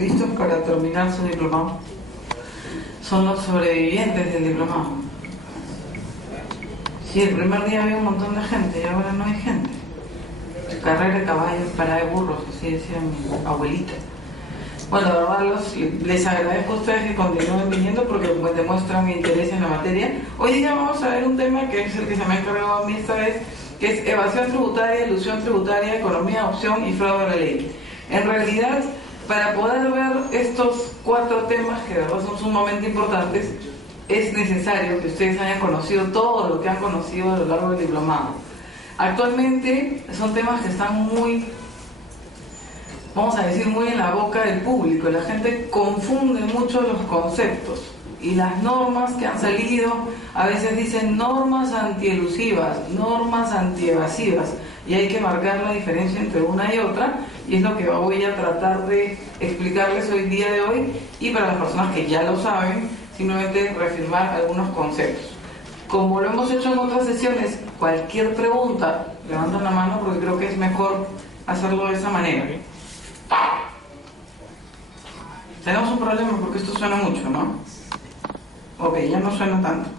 listos para terminar su diplomado. Son los sobrevivientes del diplomado. Sí, el primer día había un montón de gente y ahora no hay gente. Carrera de caballos, parada de burros, así decía mi abuelita. Bueno, de verdad les agradezco a ustedes que continúen viniendo porque pues, demuestran mi interés en la materia. Hoy día vamos a ver un tema que es el que se me ha encargado a mí esta vez, que es evasión tributaria, elusión tributaria, economía, opción y fraude a la ley. En realidad, para poder ver estos 4 temas, que de verdad son sumamente importantes, es necesario que ustedes hayan conocido todo lo que han conocido a lo largo del diplomado. Actualmente son temas que están muy, vamos a decir, muy en la boca del público. La gente confunde mucho los conceptos y las normas que han salido a veces dicen normas antielusivas, normas antievasivas, y hay que marcar la diferencia entre una y otra, y es lo que voy a tratar de explicarles hoy día de hoy, y para las personas que ya lo saben, simplemente reafirmar algunos conceptos. Como lo hemos hecho en otras sesiones, cualquier pregunta, levantan la mano porque creo que es mejor hacerlo de esa manera. Tenemos un problema porque esto suena mucho, ¿no? Ok, ya no suena tanto.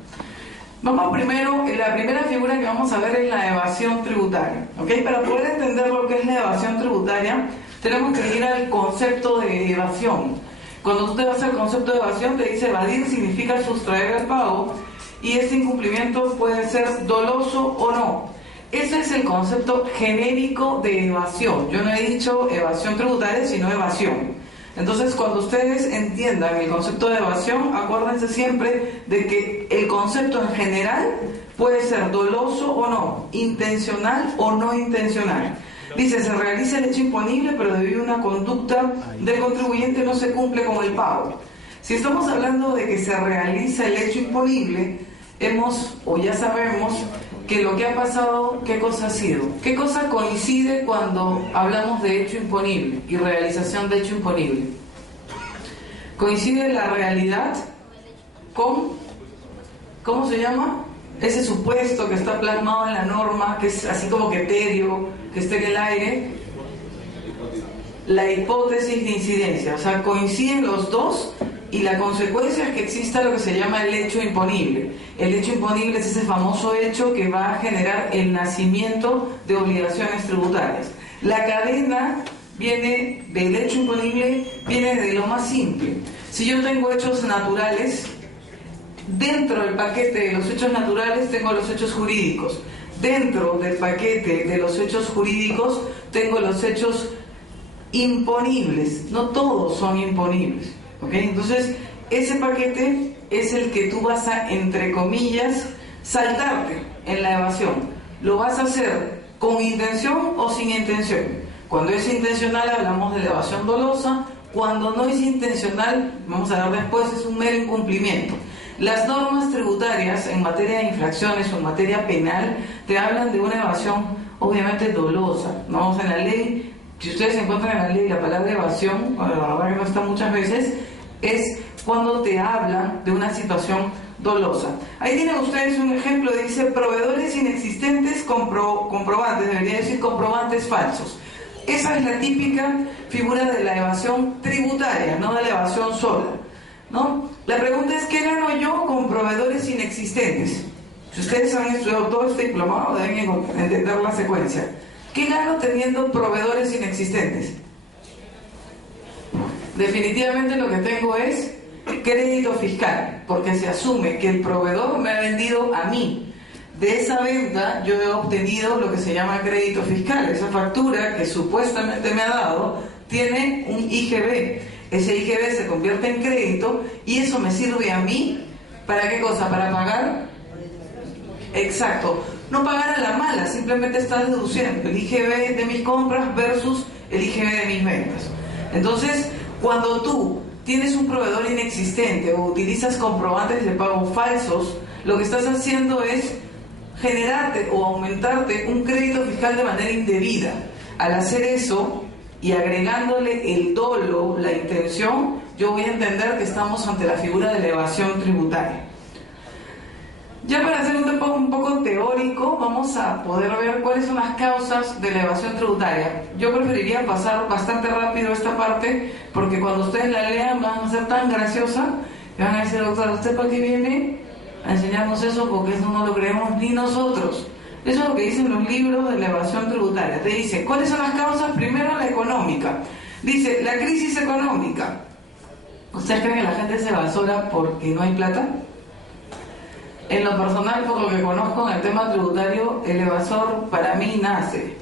Vamos primero, la primera figura que vamos a ver es la evasión tributaria. ¿Ok? Para poder entender lo que es la evasión tributaria, tenemos que ir al concepto de evasión. Cuando tú te vas al concepto de evasión, te dice evadir significa sustraer el pago, y ese incumplimiento puede ser doloso o no. Ese es el concepto genérico de evasión. Yo no he dicho evasión tributaria, sino evasión. Entonces, cuando ustedes entiendan el concepto de evasión, acuérdense siempre de que el concepto en general puede ser doloso o no, intencional o no intencional. Dice, se realiza el hecho imponible, pero debido a una conducta del contribuyente no se cumple con el pago. Si estamos hablando de que se realiza el hecho imponible, ya sabemos que lo que ha pasado, ¿qué cosa ha sido? ¿Qué cosa coincide cuando hablamos de hecho imponible y realización de hecho imponible? Coincide la realidad con, ¿cómo se llama? Ese supuesto que está plasmado en la norma, que es así como que etéreo, que está en el aire, la hipótesis de incidencia. O sea, coinciden los dos y la consecuencia es que exista lo que se llama el hecho imponible. El hecho imponible es ese famoso hecho que va a generar el nacimiento de obligaciones tributarias. La cadena viene del hecho imponible, viene de lo más simple. Si yo tengo hechos naturales, dentro del paquete de los hechos naturales tengo los hechos jurídicos. Dentro del paquete de los hechos jurídicos tengo los hechos imponibles. No todos son imponibles. ¿Okay? Entonces, ese paquete es el que tú vas a, entre comillas, saltarte en la evasión. Lo vas a hacer con intención o sin intención. Cuando es intencional hablamos de la evasión dolosa. Cuando no es intencional, vamos a ver después, es un mero incumplimiento. Las normas tributarias en materia de infracciones o en materia penal te hablan de una evasión obviamente dolosa, ¿no? O sea, en la ley, si ustedes encuentran en la ley la palabra evasión, la verdad que no está muchas veces, es cuando te hablan de una situación dolosa. Ahí tienen ustedes un ejemplo, dice proveedores inexistentes, comprobantes, debería decir comprobantes falsos. Esa es la típica figura de la evasión tributaria, no de la evasión sola, ¿no? La pregunta es, ¿qué gano yo con proveedores inexistentes? Si ustedes han estudiado todo este diplomado, deben entender la secuencia. ¿Qué gano teniendo proveedores inexistentes? Definitivamente lo que tengo es crédito fiscal, porque se asume que el proveedor me ha vendido a mí. De esa venta yo he obtenido lo que se llama crédito fiscal. Esa factura que supuestamente me ha dado tiene un IGB. Ese IGB se convierte en crédito y eso me sirve a mí, ¿para qué cosa? Para pagar. Exacto. No pagar a la mala, simplemente estás deduciendo el IGB de mis compras versus el IGB de mis ventas. Entonces, cuando tú tienes un proveedor inexistente o utilizas comprobantes de pago falsos, lo que estás haciendo es generarte o aumentarte un crédito fiscal de manera indebida. Al hacer eso y agregándole el dolo, la intención, yo voy a entender que estamos ante la figura de la evasión tributaria. Ya para hacer un poco teórico, vamos a poder ver cuáles son las causas de la evasión tributaria. Yo preferiría pasar bastante rápido esta parte, porque cuando ustedes la lean van a ser tan graciosa que van a decir, doctora, ¿usted para qué viene a enseñarnos eso? Porque eso no lo creemos ni nosotros. Eso es lo que dicen los libros de la evasión tributaria. Te dice, ¿cuáles son las causas? Primero, la económica. Dice, la crisis económica. ¿Ustedes creen que la gente se evasora porque no hay plata? En lo personal, por lo que conozco en el tema tributario, el evasor para mí nace.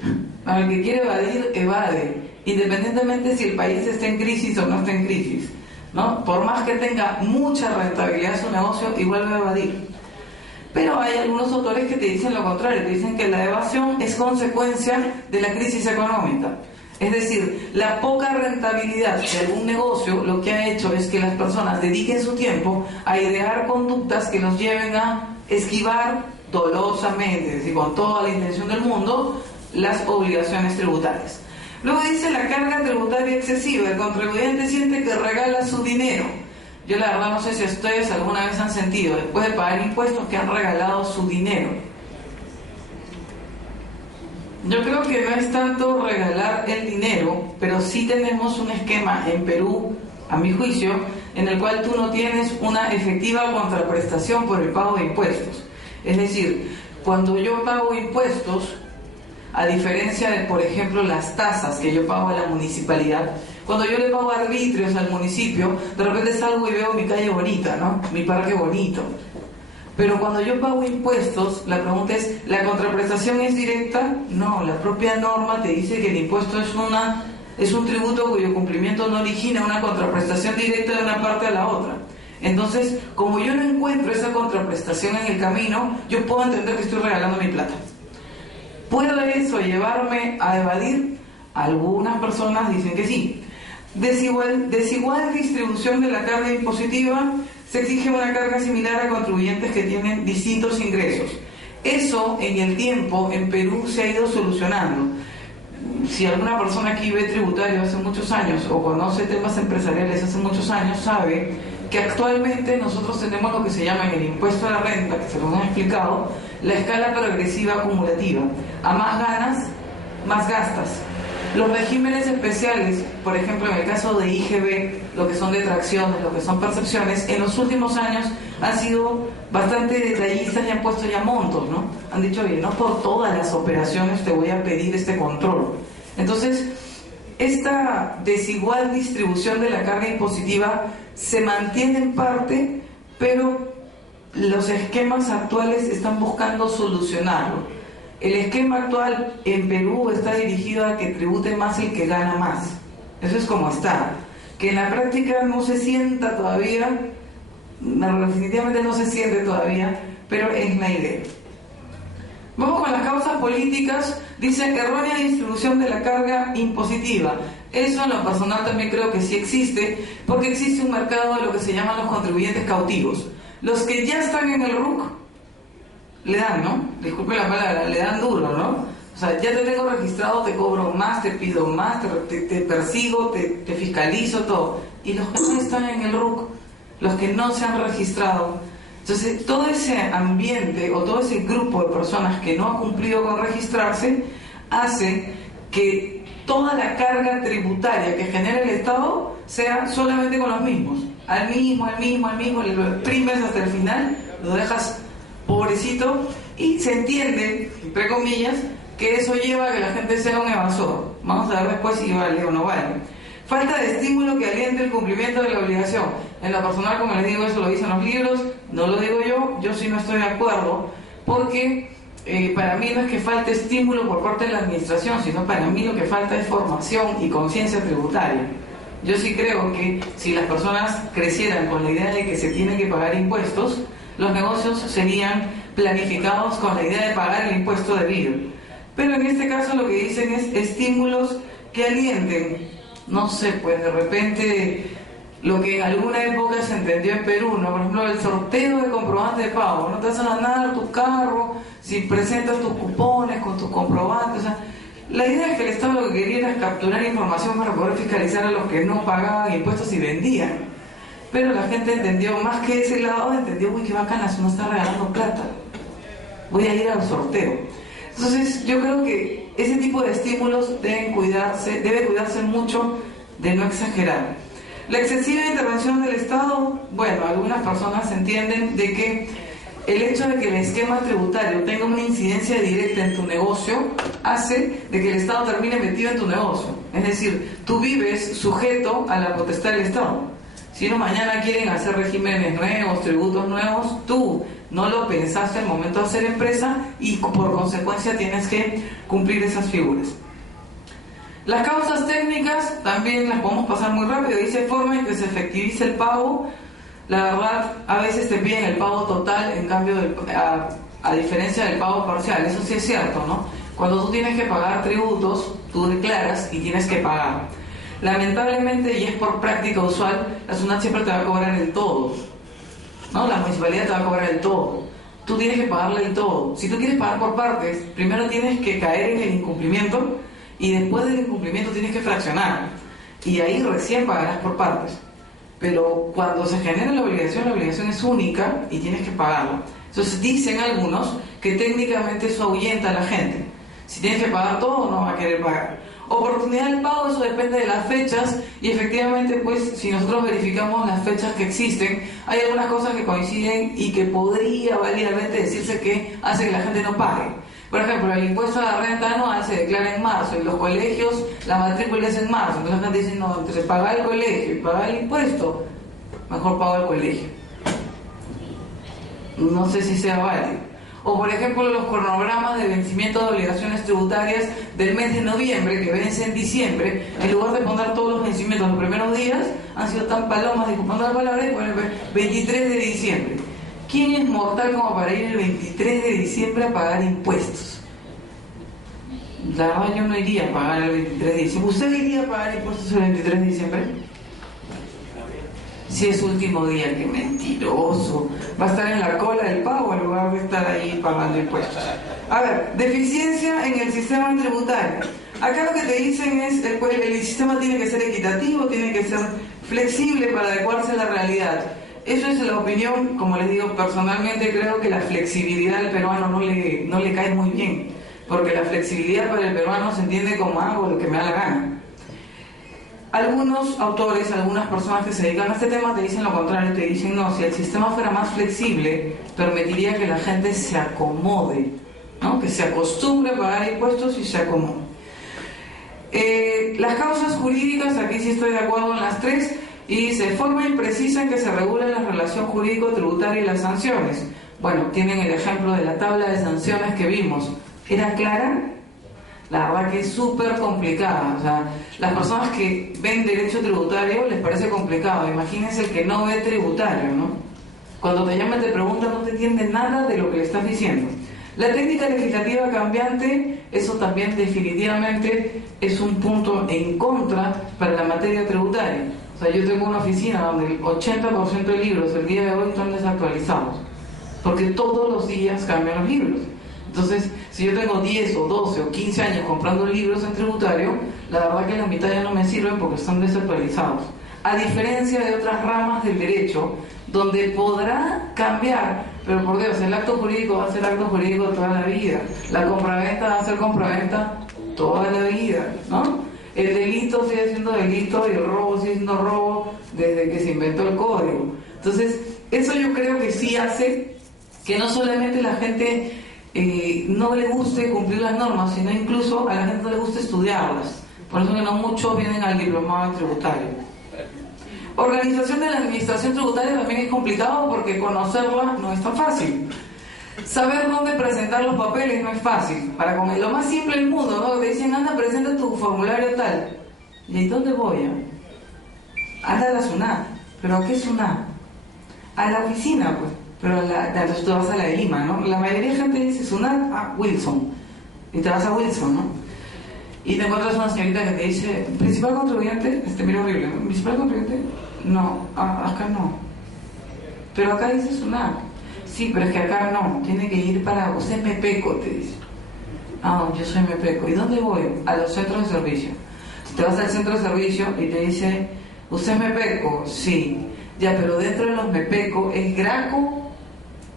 Para el que quiere evadir, evade, independientemente si el país está en crisis o no está en crisis, ¿no? Por más que tenga mucha rentabilidad su negocio, igual va a evadir. Pero hay algunos autores que te dicen lo contrario, te dicen que la evasión es consecuencia de la crisis económica. Es decir, la poca rentabilidad de algún negocio lo que ha hecho es que las personas dediquen su tiempo a idear conductas que nos lleven a esquivar dolorosamente, es decir, con toda la intención del mundo, las obligaciones tributarias. Luego dice la carga tributaria excesiva. El contribuyente siente que regala su dinero. Yo la verdad no sé si ustedes alguna vez han sentido, después de pagar impuestos, que han regalado su dinero. Yo creo que no es tanto regalar el dinero, pero sí tenemos un esquema en Perú, a mi juicio, en el cual tú no tienes una efectiva contraprestación por el pago de impuestos. Es decir, cuando yo pago impuestos, a diferencia de, por ejemplo, las tasas que yo pago a la municipalidad, cuando yo le pago arbitrios al municipio, de repente salgo y veo mi calle bonita, ¿no? Mi parque bonito. Pero cuando yo pago impuestos, la pregunta es, ¿la contraprestación es directa? No, la propia norma te dice que el impuesto es un tributo cuyo cumplimiento no origina una contraprestación directa de una parte a la otra. Entonces, como yo no encuentro esa contraprestación en el camino, yo puedo entender que estoy regalando mi plata. ¿Puede eso llevarme a evadir? Algunas personas dicen que sí. Desigual distribución de la carga impositiva. Se exige una carga similar a contribuyentes que tienen distintos ingresos. Eso en el tiempo en Perú se ha ido solucionando. Si alguna persona aquí ve tributario hace muchos años o conoce temas empresariales hace muchos años, sabe que actualmente nosotros tenemos lo que se llama en el impuesto a la renta, que se lo hemos explicado, la escala progresiva acumulativa. A más ganas, más gastas. Los regímenes especiales, por ejemplo en el caso de IGB, lo que son detracciones, lo que son percepciones, en los últimos años han sido bastante detallistas y han puesto ya montos, ¿no? Han dicho, oye, no por todas las operaciones te voy a pedir este control. Entonces, esta desigual distribución de la carga impositiva se mantiene en parte, pero los esquemas actuales están buscando solucionarlo. El esquema actual en Perú está dirigido a que tribute más el que gana más. Eso es como está. Que en la práctica no se sienta todavía, definitivamente no se siente todavía, pero es la idea. Vamos con las causas políticas. Dice errónea distribución de la carga impositiva. Eso en lo personal también creo que sí existe, porque existe un mercado de lo que se llaman los contribuyentes cautivos. Los que ya están en el RUC, le dan, ¿no? Disculpe la palabra, le dan duro, ¿no? O sea, ya te tengo registrado, te cobro más, te pido más, te persigo, te fiscalizo, todo. Y los que no están en el RUC, los que no se han registrado. Entonces, todo ese ambiente o todo ese grupo de personas que no ha cumplido con registrarse hace que toda la carga tributaria que genera el Estado sea solamente con los mismos. Al mismo, lo exprimes hasta el final, lo dejas pobrecito, y se entiende, entre comillas, que eso lleva a que la gente sea un evasor. Vamos a ver después si vale o no vale. Falta de estímulo que aliente el cumplimiento de la obligación. En lo personal, como les digo, eso lo dicen los libros, no lo digo yo sí no estoy de acuerdo, porque para mí no es que falte estímulo por parte de la administración, sino para mí lo que falta es formación y conciencia tributaria. Yo sí creo que si las personas crecieran con la idea de que se tienen que pagar impuestos, los negocios serían planificados con la idea de pagar el impuesto debido. Pero en este caso lo que dicen es estímulos que alienten. No sé, pues de repente lo que en alguna época se entendió en Perú, ¿no? Por ejemplo, el sorteo de comprobante de pago. No te vas a ganar tu carro si presentas tus cupones con tus comprobantes. O sea, la idea es que el Estado lo que quería era capturar información para poder fiscalizar a los que no pagaban impuestos y vendían. Pero la gente entendió, más que ese lado, entendió, uy, qué bacana, si uno está regalando plata, voy a ir al sorteo. Entonces yo creo que ese tipo de estímulos debe cuidarse mucho de no exagerar. La excesiva intervención del Estado, bueno, algunas personas entienden de que el hecho de que el esquema tributario tenga una incidencia directa en tu negocio hace de que el Estado termine metido en tu negocio. Es decir, tú vives sujeto a la potestad del Estado. Si no, mañana quieren hacer regímenes nuevos, tributos nuevos, tú no lo pensaste al momento de hacer empresa y por consecuencia tienes que cumplir esas figuras. Las causas técnicas también las podemos pasar muy rápido. Dice forma en que se efectivice el pago. La verdad, a veces te piden el pago total, en cambio, a diferencia del pago parcial. Eso sí es cierto, ¿no? Cuando tú tienes que pagar tributos, tú declaras y tienes que pagar. Lamentablemente, y es por práctica usual, la SUNAT siempre te va a cobrar el todo, ¿no? La municipalidad te va a cobrar el todo. Tú tienes que pagarle el todo. Si tú quieres pagar por partes, primero tienes que caer en el incumplimiento y después del incumplimiento tienes que fraccionar. Y ahí recién pagarás por partes. Pero cuando se genera la obligación es única y tienes que pagarla. Entonces dicen algunos que técnicamente eso ahuyenta a la gente. Si tienes que pagar todo, no va a querer pagar. Oportunidad del pago, eso depende de las fechas y efectivamente, pues, si nosotros verificamos las fechas que existen, hay algunas cosas que coinciden y que podría válidamente decirse que hace que la gente no pague. Por ejemplo, el impuesto a la renta anual se declara en marzo y los colegios, la matrícula es en marzo. Entonces la gente dice, no, entre pagar el colegio y pagar el impuesto, mejor pago el colegio. No sé si sea válido. O por ejemplo, los cronogramas de vencimiento de obligaciones tributarias del mes de noviembre, que vence en diciembre, en lugar de poner todos los vencimientos los primeros días, han sido tan palomas, disculpando la palabra, y ponen 23 de diciembre. ¿Quién es mortal como para ir el 23 de diciembre a pagar impuestos? La verdad, yo no iría a pagar el 23 de diciembre. ¿Usted iría a pagar impuestos el 23 de diciembre? Si es último día, qué mentiroso. Va a estar en la cola del pago en lugar de estar ahí pagando impuestos. A ver, deficiencia en el sistema tributario. Acá lo que te dicen es el sistema tiene que ser equitativo, tiene que ser flexible para adecuarse a la realidad. Eso es la opinión, como les digo, personalmente creo que la flexibilidad al peruano no le cae muy bien, porque la flexibilidad para el peruano se entiende como hago lo que me da la gana. Algunos autores, algunas personas que se dedican a este tema te dicen lo contrario, te dicen no, si el sistema fuera más flexible, permitiría que la gente se acomode, ¿no? Que se acostumbre a pagar impuestos y se acomode. Las causas jurídicas, aquí sí estoy de acuerdo en las tres, y dice, forma imprecisa en que se regula la relación jurídico-tributaria y las sanciones. Bueno, tienen el ejemplo de la tabla de sanciones que vimos. ¿Era clara? La verdad que es súper complicada. O sea, las personas que ven derecho tributario les parece complicado. Imagínense el que no ve tributario, ¿no? Cuando te llaman te preguntan, no te entienden nada de lo que le estás diciendo. La técnica legislativa cambiante, eso también definitivamente es un punto en contra para la materia tributaria. O sea, yo tengo una oficina donde el 80% de libros el día de hoy están desactualizados, porque todos los días cambian los libros. Entonces, si yo tengo 10 o 12 o 15 años comprando libros en tributario, la verdad que la mitad ya no me sirven porque están desactualizados. A diferencia de otras ramas del derecho, donde podrá cambiar, pero por Dios, el acto jurídico va a ser acto jurídico toda la vida. La compraventa va a ser compraventa toda la vida, ¿no? El delito sigue siendo delito y el robo sigue siendo robo desde que se inventó el código. Entonces, eso yo creo que sí hace que no solamente la gente no le guste cumplir las normas, sino incluso a la gente no le gusta estudiarlas. Por eso que no muchos vienen al diplomado tributario. Organización de la administración tributaria también es complicado porque conocerla no es tan fácil. Saber dónde presentar los papeles no es fácil. Para comer lo más simple del mundo, ¿no? Te dicen, anda, presenta tu formulario tal. ¿Y dónde voy? Anda a la SUNAT. ¿Pero a qué SUNAT? A la oficina, pues. Pero entonces tú vas a la de Lima, ¿no? La mayoría de gente dice SUNAT a Wilson. Y te vas a Wilson, ¿no? Y te encuentras una señorita que te dice, ¿principal contribuyente? Mira horrible, ¿no? ¿Principal contribuyente? No, acá no. Pero acá dice SUNAT. Sí, pero es que acá no, tiene que ir para... Usted es MEPECO, te dice. Ah, yo soy MEPECO. ¿Y dónde voy? A los centros de servicio. Te vas al centro de servicio y te dice, ¿usted es MEPECO? Sí. Ya, pero dentro de los MEPECO, ¿es Graco?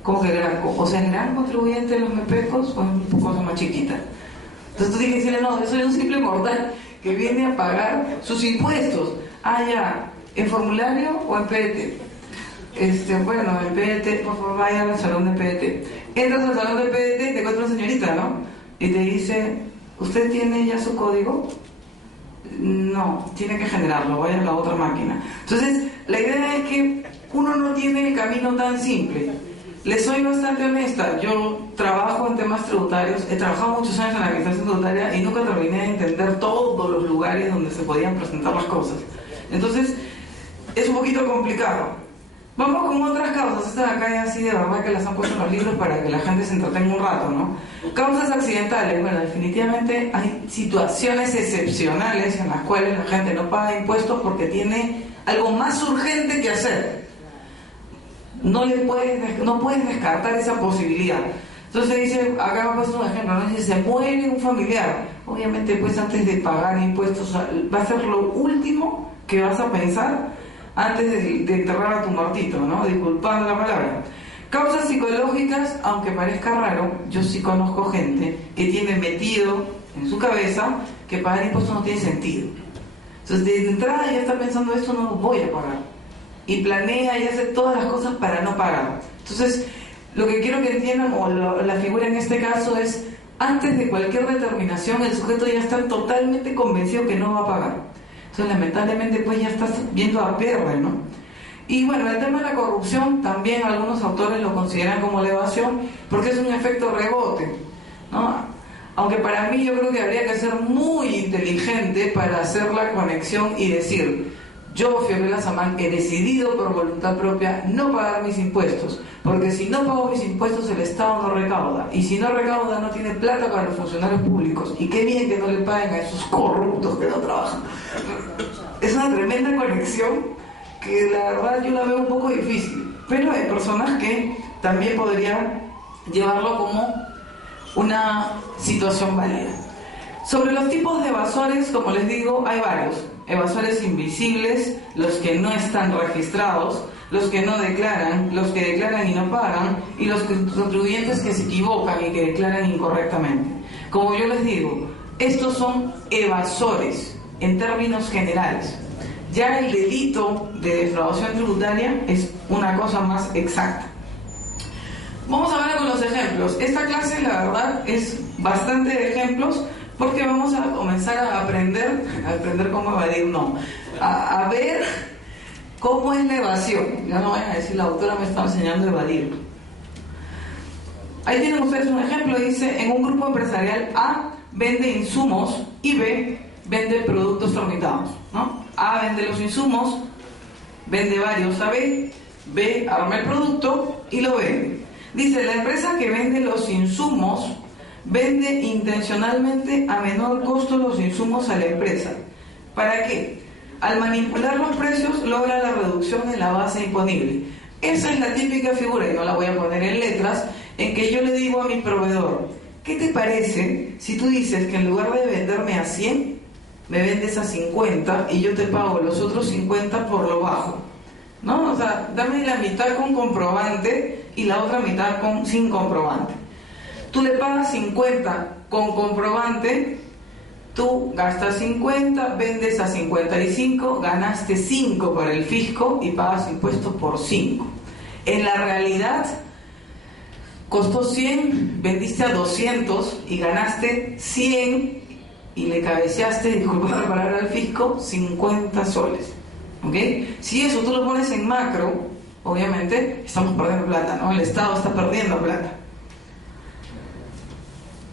¿Cómo que Graco? O sea, ¿es gran contribuyente de los MEPECOs o es un cosa más chiquita? Entonces tú tienes que decirle, no, yo soy un simple mortal que viene a pagar sus impuestos. Ah, ya, ¿en formulario o en PET? Bueno, en PET, por favor, vaya al salón de PET. Entras al salón de PET y te encuentras una señorita, ¿no? Y te dice, ¿usted tiene ya su código? No, tiene que generarlo, vaya a la otra máquina. Entonces, la idea es que uno no tiene el camino tan simple. Les soy bastante honesta, yo trabajo en temas tributarios, he trabajado muchos años en la administración tributaria y nunca terminé de entender todos los lugares donde se podían presentar las cosas. Entonces, es un poquito complicado. Vamos con otras causas. Estas de acá ya así de verdad que las han puesto en los libros para que la gente se entretenga un rato, ¿no? Causas accidentales. Bueno, definitivamente hay situaciones excepcionales en las cuales la gente no paga impuestos porque tiene algo más urgente que hacer. No puedes descartar esa posibilidad. Entonces dice, acá me ha puesto un ejemplo, ¿no? Dice, se muere un familiar. Obviamente, pues antes de pagar impuestos, va a ser lo último que vas a pensar antes de enterrar a tu muertito, ¿no? Disculpando la palabra. Causas psicológicas, aunque parezca raro, yo sí conozco gente que tiene metido en su cabeza que pagar impuestos no tiene sentido. Entonces, de entrada ya está pensando, esto no lo voy a pagar. Y planea y hace todas las cosas para no pagar. Entonces, lo que quiero que entiendan, o la figura en este caso es, antes de cualquier determinación, el sujeto ya está totalmente convencido que no va a pagar. Entonces, lamentablemente, pues ya estás viendo a perder, ¿no? Y bueno, el tema de la corrupción, también algunos autores lo consideran como la evasión, porque es un efecto rebote, ¿no? Aunque para mí yo creo que habría que ser muy inteligente para hacer la conexión y decir, yo, Fiorella Samán, he decidido por voluntad propia no pagar mis impuestos, porque si no pago mis impuestos el Estado no recauda, y si no recauda no tiene plata para los funcionarios públicos, y qué bien que no le paguen a esos corruptos que no trabajan. Es una tremenda conexión que la verdad yo la veo un poco difícil, pero hay personas que también podrían llevarlo como una situación válida. Sobre los tipos de evasores, como les digo, hay varios. Evasores invisibles, los que no están registrados, los que no declaran, los que declaran y no pagan, y los contribuyentes que se equivocan y que declaran incorrectamente. Como yo les digo, estos son evasores en términos generales. Ya el delito de defraudación tributaria es una cosa más exacta. Vamos a ver con los ejemplos. Esta clase, la verdad, es bastante de ejemplos, porque vamos a comenzar a aprender cómo evadir, no, a ver cómo es la evasión. Ya no vayan a decir, la autora me está enseñando a evadir. Ahí tienen ustedes un ejemplo, dice, en un grupo empresarial A vende insumos y B vende productos tramitados, ¿no? A vende los insumos, vende varios a B, B arma el producto y lo vende. Dice, la empresa que vende los insumos vende intencionalmente a menor costo los insumos a la empresa. ¿Para qué? Al manipular los precios logra la reducción en la base imponible. Esa es la típica figura, y no la voy a poner en letras, en que yo le digo a mi proveedor, ¿qué te parece si tú dices que en lugar de venderme a 100, me vendes a 50 y yo te pago los otros 50 por lo bajo? ¿No? O sea, dame la mitad con comprobante y la otra mitad sin comprobante. Tú le pagas 50 con comprobante, tú gastas 50, vendes a 55, ganaste 5 para el fisco y pagas impuestos por 5. En la realidad, costó 100, vendiste a 200 y ganaste 100 y le cabeceaste, disculpa la palabra, al fisco, 50 soles. ¿Ok? Si eso tú lo pones en macro, obviamente estamos perdiendo plata, ¿no? El Estado está perdiendo plata.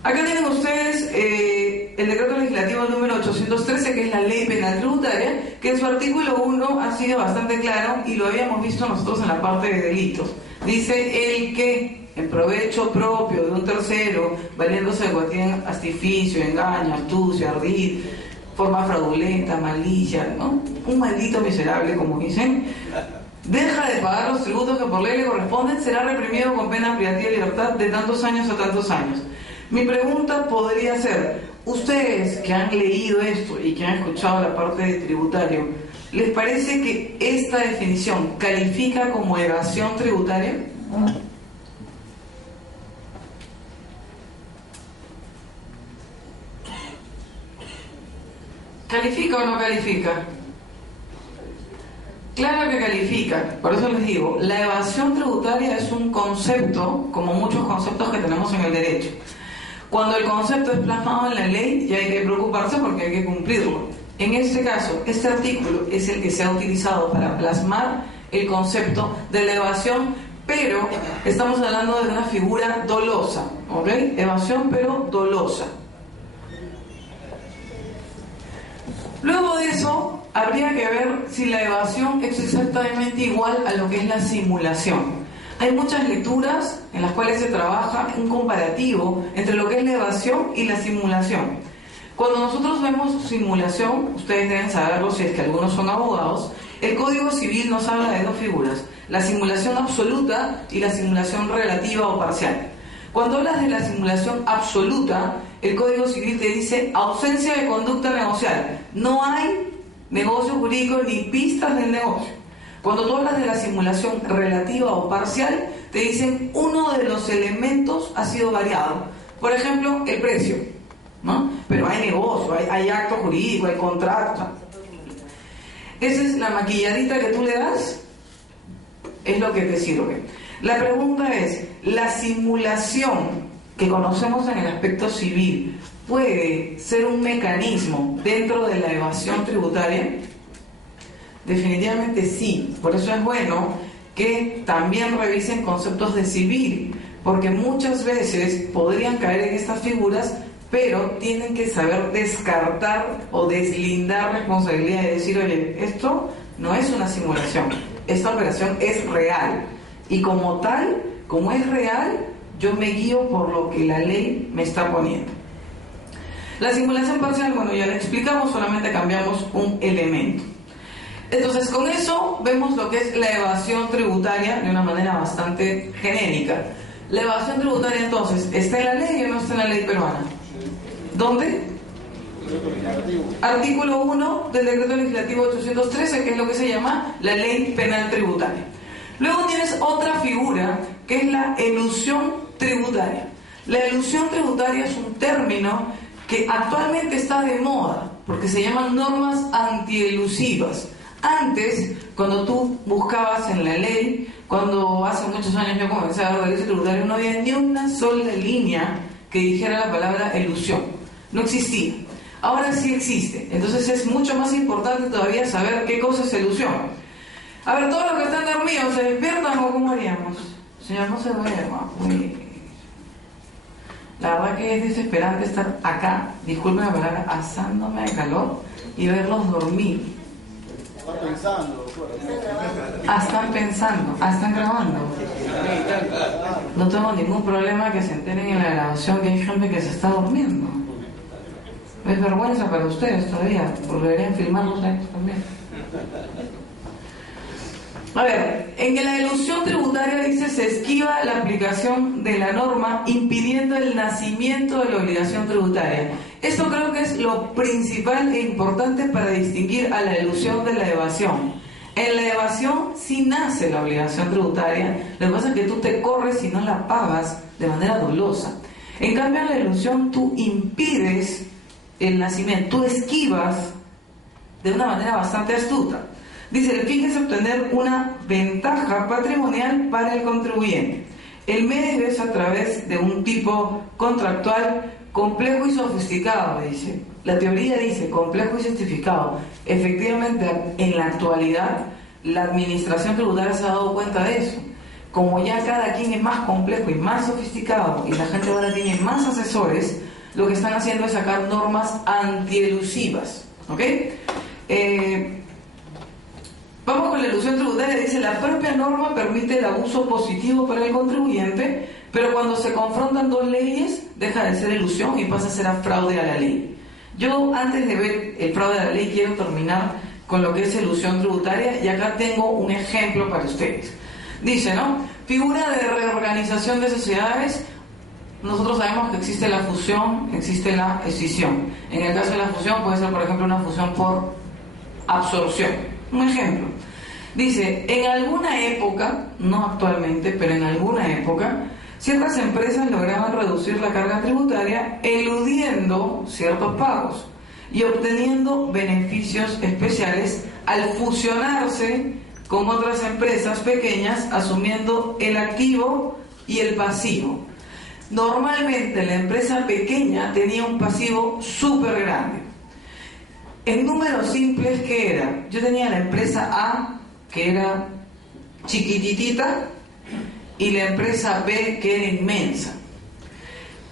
Acá tienen ustedes el decreto legislativo número 813, que es la ley penal tributaria, que en su artículo 1 ha sido bastante claro y lo habíamos visto nosotros en la parte de delitos. Dice, el que en provecho propio de un tercero, valiéndose de cualquier artificio, engaño, astucia, ardid, forma fraudulenta, malicia, ¿no? Un maldito miserable, como dicen, deja de pagar los tributos que por ley le corresponden, será reprimido con pena privativa de libertad de tantos años a tantos años. Mi pregunta podría ser, ustedes que han leído esto y que han escuchado la parte de tributario, ¿Les parece que esta definición califica como evasión tributaria? ¿Califica o no califica? Claro que califica, por eso les digo, la evasión tributaria es un concepto, como muchos conceptos que tenemos en el derecho. Cuando el concepto es plasmado en la ley, ya hay que preocuparse porque hay que cumplirlo. En este caso, este artículo es el que se ha utilizado para plasmar el concepto de la evasión, pero estamos hablando de una figura dolosa, ¿ok? Evasión pero dolosa. Luego de eso, habría que ver si la evasión es exactamente igual a lo que es la simulación. Hay muchas lecturas en las cuales se trabaja un comparativo entre lo que es la evasión y la simulación. Cuando nosotros vemos simulación, ustedes deben saberlo si es que algunos son abogados, el Código Civil nos habla de dos figuras, la simulación absoluta y la simulación relativa o parcial. Cuando hablas de la simulación absoluta, el Código Civil te dice ausencia de conducta negocial. No hay negocio jurídico ni pistas del negocio. Cuando tú hablas de la simulación relativa o parcial, te dicen uno de los elementos ha sido variado. Por ejemplo, el precio, ¿no? Pero hay negocio, hay acto jurídico, hay contrato. Esa es la maquilladita que tú le das, es lo que te sirve. La pregunta es, ¿la simulación que conocemos en el aspecto civil puede ser un mecanismo dentro de la evasión tributaria? Definitivamente sí, por eso es bueno que también revisen conceptos de civil, porque muchas veces podrían caer en estas figuras, pero tienen que saber descartar o deslindar responsabilidad y decir, oye, esto no es una simulación, esta operación es real, y como tal, como es real, yo me guío por lo que la ley me está poniendo. La simulación parcial, bueno, ya la explicamos, solamente cambiamos un elemento. Entonces, con eso vemos lo que es la evasión tributaria de una manera bastante genérica. La evasión tributaria, entonces, ¿está en la ley o no está en la ley peruana? ¿Dónde? Artículo 1 del Decreto Legislativo 813, que es lo que se llama la Ley Penal Tributaria. Luego tienes otra figura, que es la elusión tributaria. La elusión tributaria es un término que actualmente está de moda, porque se llaman normas antielusivas. Antes, cuando tú buscabas en la ley, cuando hace muchos años yo comencé a ver derecho tributario, no había ni una sola línea que dijera la palabra elusión. No existía. Ahora sí existe. Entonces es mucho más importante todavía saber qué cosa es elusión. A ver, todos los que están dormidos, ¿se despiertan o cómo haríamos? Señor, no se duerma. Uy. La verdad que es desesperante estar acá, disculpen la palabra, asándome de calor y verlos dormir. Están pensando. Están pensando, están grabando. No tengo ningún problema que se enteren en la grabación que hay gente que se está durmiendo. Es vergüenza para ustedes todavía, porque deberían filmarlos a ellos también. A ver, en la elusión tributaria dice se esquiva la aplicación de la norma impidiendo el nacimiento de la obligación tributaria. Esto creo que es lo principal e importante para distinguir a la elusión de la evasión. En la evasión sí nace la obligación tributaria, lo que pasa es que tú te corres y no la pagas de manera dolosa. En cambio en la elusión tú impides el nacimiento, tú esquivas de una manera bastante astuta. Dice, el fin es obtener una ventaja patrimonial para el contribuyente. El medio es a través de un tipo contractual complejo y sofisticado, dice. La teoría dice complejo y sofisticado. Efectivamente, en la actualidad, la administración tributaria se ha dado cuenta de eso. Como ya cada quien es más complejo y más sofisticado y la gente ahora tiene más asesores, lo que están haciendo es sacar normas antielusivas. ¿Ok? Vamos con la elusión tributaria. Dice, la propia norma permite el abuso positivo para el contribuyente, pero cuando se confrontan dos leyes, deja de ser elusión y pasa a ser fraude a la ley. Yo, antes de ver el fraude a la ley, quiero terminar con lo que es elusión tributaria, y acá tengo un ejemplo para ustedes. Dice, ¿no? Figura de reorganización de sociedades. Nosotros sabemos que existe la fusión, existe la escisión. En el caso de la fusión puede ser, por ejemplo, una fusión por absorción. Un ejemplo. Dice, en alguna época, no actualmente, pero en alguna época, ciertas empresas lograban reducir la carga tributaria eludiendo ciertos pagos y obteniendo beneficios especiales al fusionarse con otras empresas pequeñas, asumiendo el activo y el pasivo. Normalmente la empresa pequeña tenía un pasivo súper grande. En números simples, ¿qué era? Yo tenía la empresa A, que era chiquititita, y la empresa B, que era inmensa.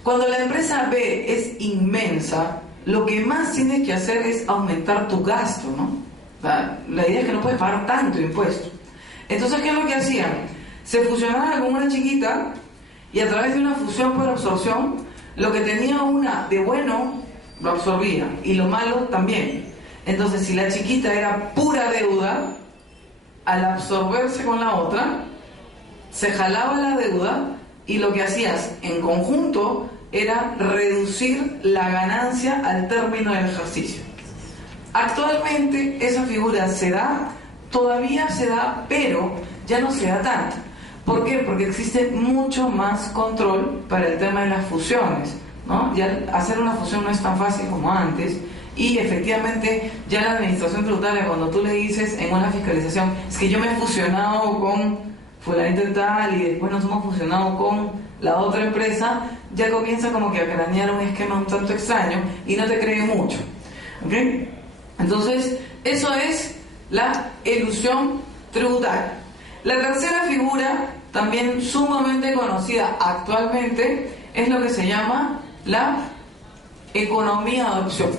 Cuando la empresa B es inmensa, lo que más tienes que hacer es aumentar tu gasto, ¿no? La idea es que no puedes pagar tanto impuesto. Entonces, ¿qué es lo que hacían? Se fusionaban con una chiquita y a través de una fusión por absorción, lo que tenía una de bueno lo absorbía y lo malo también. Entonces, si la chiquita era pura deuda, al absorberse con la otra, se jalaba la deuda y lo que hacías en conjunto era reducir la ganancia al término del ejercicio. Actualmente esa figura se da, todavía se da, pero ya no se da tanto. ¿Por qué? Porque existe mucho más control para el tema de las fusiones, ¿no? Ya hacer una fusión no es tan fácil como antes. Y efectivamente ya la administración tributaria, cuando tú le dices en una fiscalización, es que yo me he fusionado con fulanito y tal y después nos hemos fusionado con la otra empresa, ya comienza como que a cranear un esquema un tanto extraño y no te cree mucho, ¿ok? Entonces eso es la elusión tributaria. La tercera figura, también sumamente conocida actualmente, es lo que se llama la economía de opción.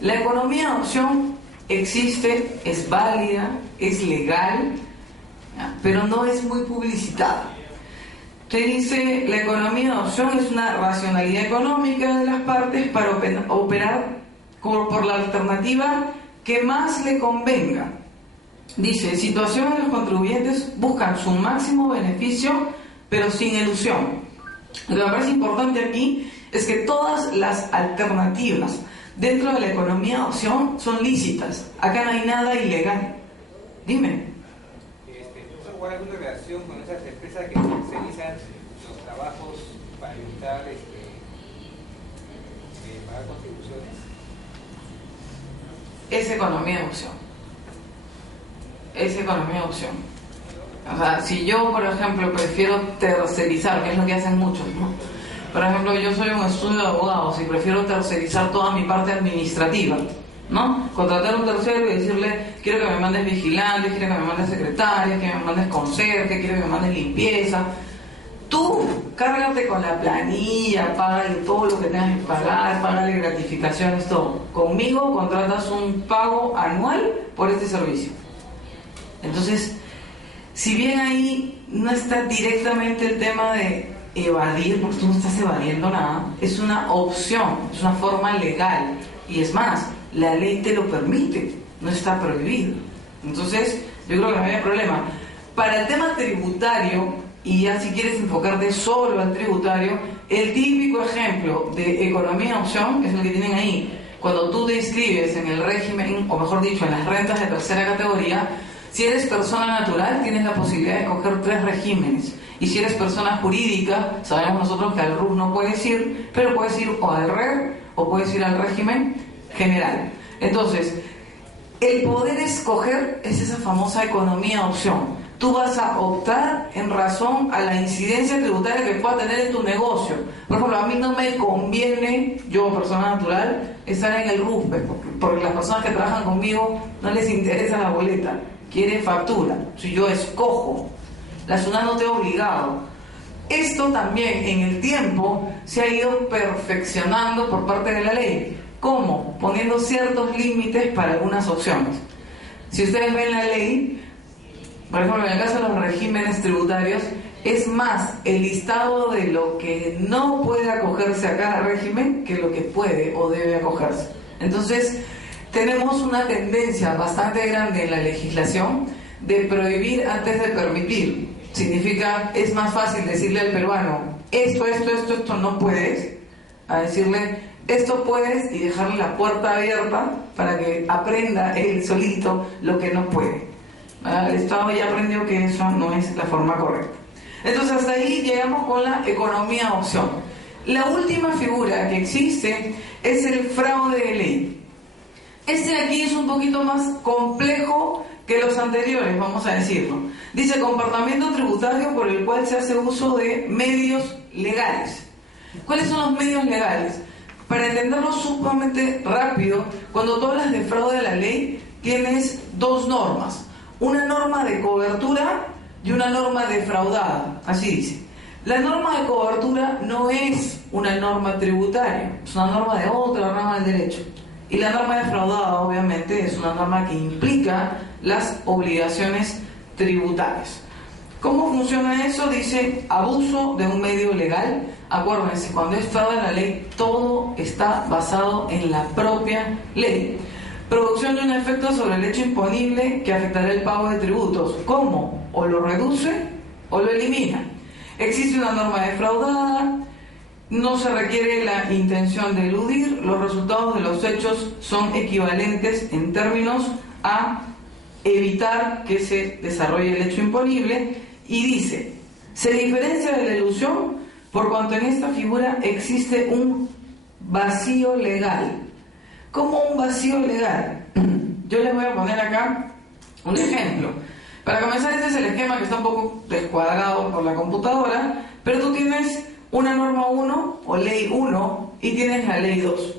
La economía de opción existe, es válida, es legal, pero no es muy publicitada. Te dice, la economía de opción es una racionalidad económica de las partes para operar por la alternativa que más le convenga. Dice, situaciones de los contribuyentes buscan su máximo beneficio, pero sin elusión. Lo que me parece importante aquí es que todas las alternativas dentro de la economía de opción son lícitas. Acá no hay nada ilegal. Dime. ¿No guarda alguna relación con esas empresas que especializan los trabajos para evitar pagar contribuciones? Es economía de opción. Es economía de opción. O sea, si yo, por ejemplo, prefiero tercerizar, que es lo que hacen muchos, ¿no? Por ejemplo, yo soy un estudio de abogados y prefiero tercerizar toda mi parte administrativa, ¿no? Contratar a un tercero y decirle, quiero que me mandes vigilantes, quiero que me mandes secretarias, que me mandes conserje, quiero que me mandes limpieza. Tú, cárgate con la planilla, págale todo lo que tengas que pagar, págale gratificaciones, todo. Conmigo contratas un pago anual por este servicio. Entonces, si bien ahí no está directamente el tema de evadir, porque tú no estás evadiendo nada, es una opción, es una forma legal, y es más, la ley te lo permite, no está prohibido. Entonces, yo creo que no hay problema. Para el tema tributario, y ya si quieres enfocarte solo al tributario, el típico ejemplo de economía de opción es el que tienen ahí. Cuando tú te inscribes en el régimen, o mejor dicho, en las rentas de tercera categoría, si eres persona natural, tienes la posibilidad de escoger 3 regímenes. Y si eres persona jurídica, sabemos nosotros que al RUF no puedes ir, pero puedes ir o al RER o puedes ir al régimen general. Entonces, el poder escoger es esa famosa economía de opción. Tú vas a optar en razón a la incidencia tributaria que pueda tener en tu negocio. Por ejemplo, a mí no me conviene, yo persona natural, estar en el RUF, porque las personas que trabajan conmigo no les interesa la boleta, quieren factura. Si yo escojo, la SUNAT no te ha obligado. Esto también en el tiempo se ha ido perfeccionando por parte de la ley. ¿Cómo? Poniendo ciertos límites para algunas opciones. Si ustedes ven la ley, por ejemplo, en el caso de los regímenes tributarios, es más el listado de lo que no puede acogerse a cada régimen que lo que puede o debe acogerse. Entonces, tenemos una tendencia bastante grande en la legislación de prohibir antes de permitir. Significa, es más fácil decirle al peruano, esto no puedes, a decirle, Esto puedes y dejarle la puerta abierta para que aprenda él solito lo que no puede. El Estado ya aprendió que eso no es la forma correcta. Entonces hasta ahí llegamos con la economía de opción. La última figura que existe es el fraude de ley. Este de aquí es un poquito más complejo que los anteriores, vamos a decirlo. Dice comportamiento tributario por el cual se hace uso de medios legales. ¿Cuáles son los medios legales? Para entenderlo sumamente rápido, cuando tú hablas de fraude a la ley, tienes dos normas. Una norma de cobertura y una norma defraudada. Así dice. La norma de cobertura no es una norma tributaria, es una norma de otra rama del derecho. Y la norma defraudada, obviamente, es una norma que implica las obligaciones tributarias. ¿Cómo funciona eso? Dice abuso de un medio legal. Acuérdense, cuando es fraude a la ley, todo está basado en la propia ley. Producción de un efecto sobre el hecho imponible que afectará el pago de tributos. ¿Cómo? O lo reduce o lo elimina. Existe una norma defraudada, no se requiere la intención de eludir, los resultados de los hechos son equivalentes en términos a evitar que se desarrolle el hecho imponible, y dice, se diferencia de la elusión por cuanto en esta figura existe un vacío legal. ¿Cómo un vacío legal? Yo les voy a poner acá un ejemplo. Para comenzar, este es el esquema que está un poco descuadrado por la computadora, pero tú tienes una norma 1 o ley 1 y tienes la ley 2.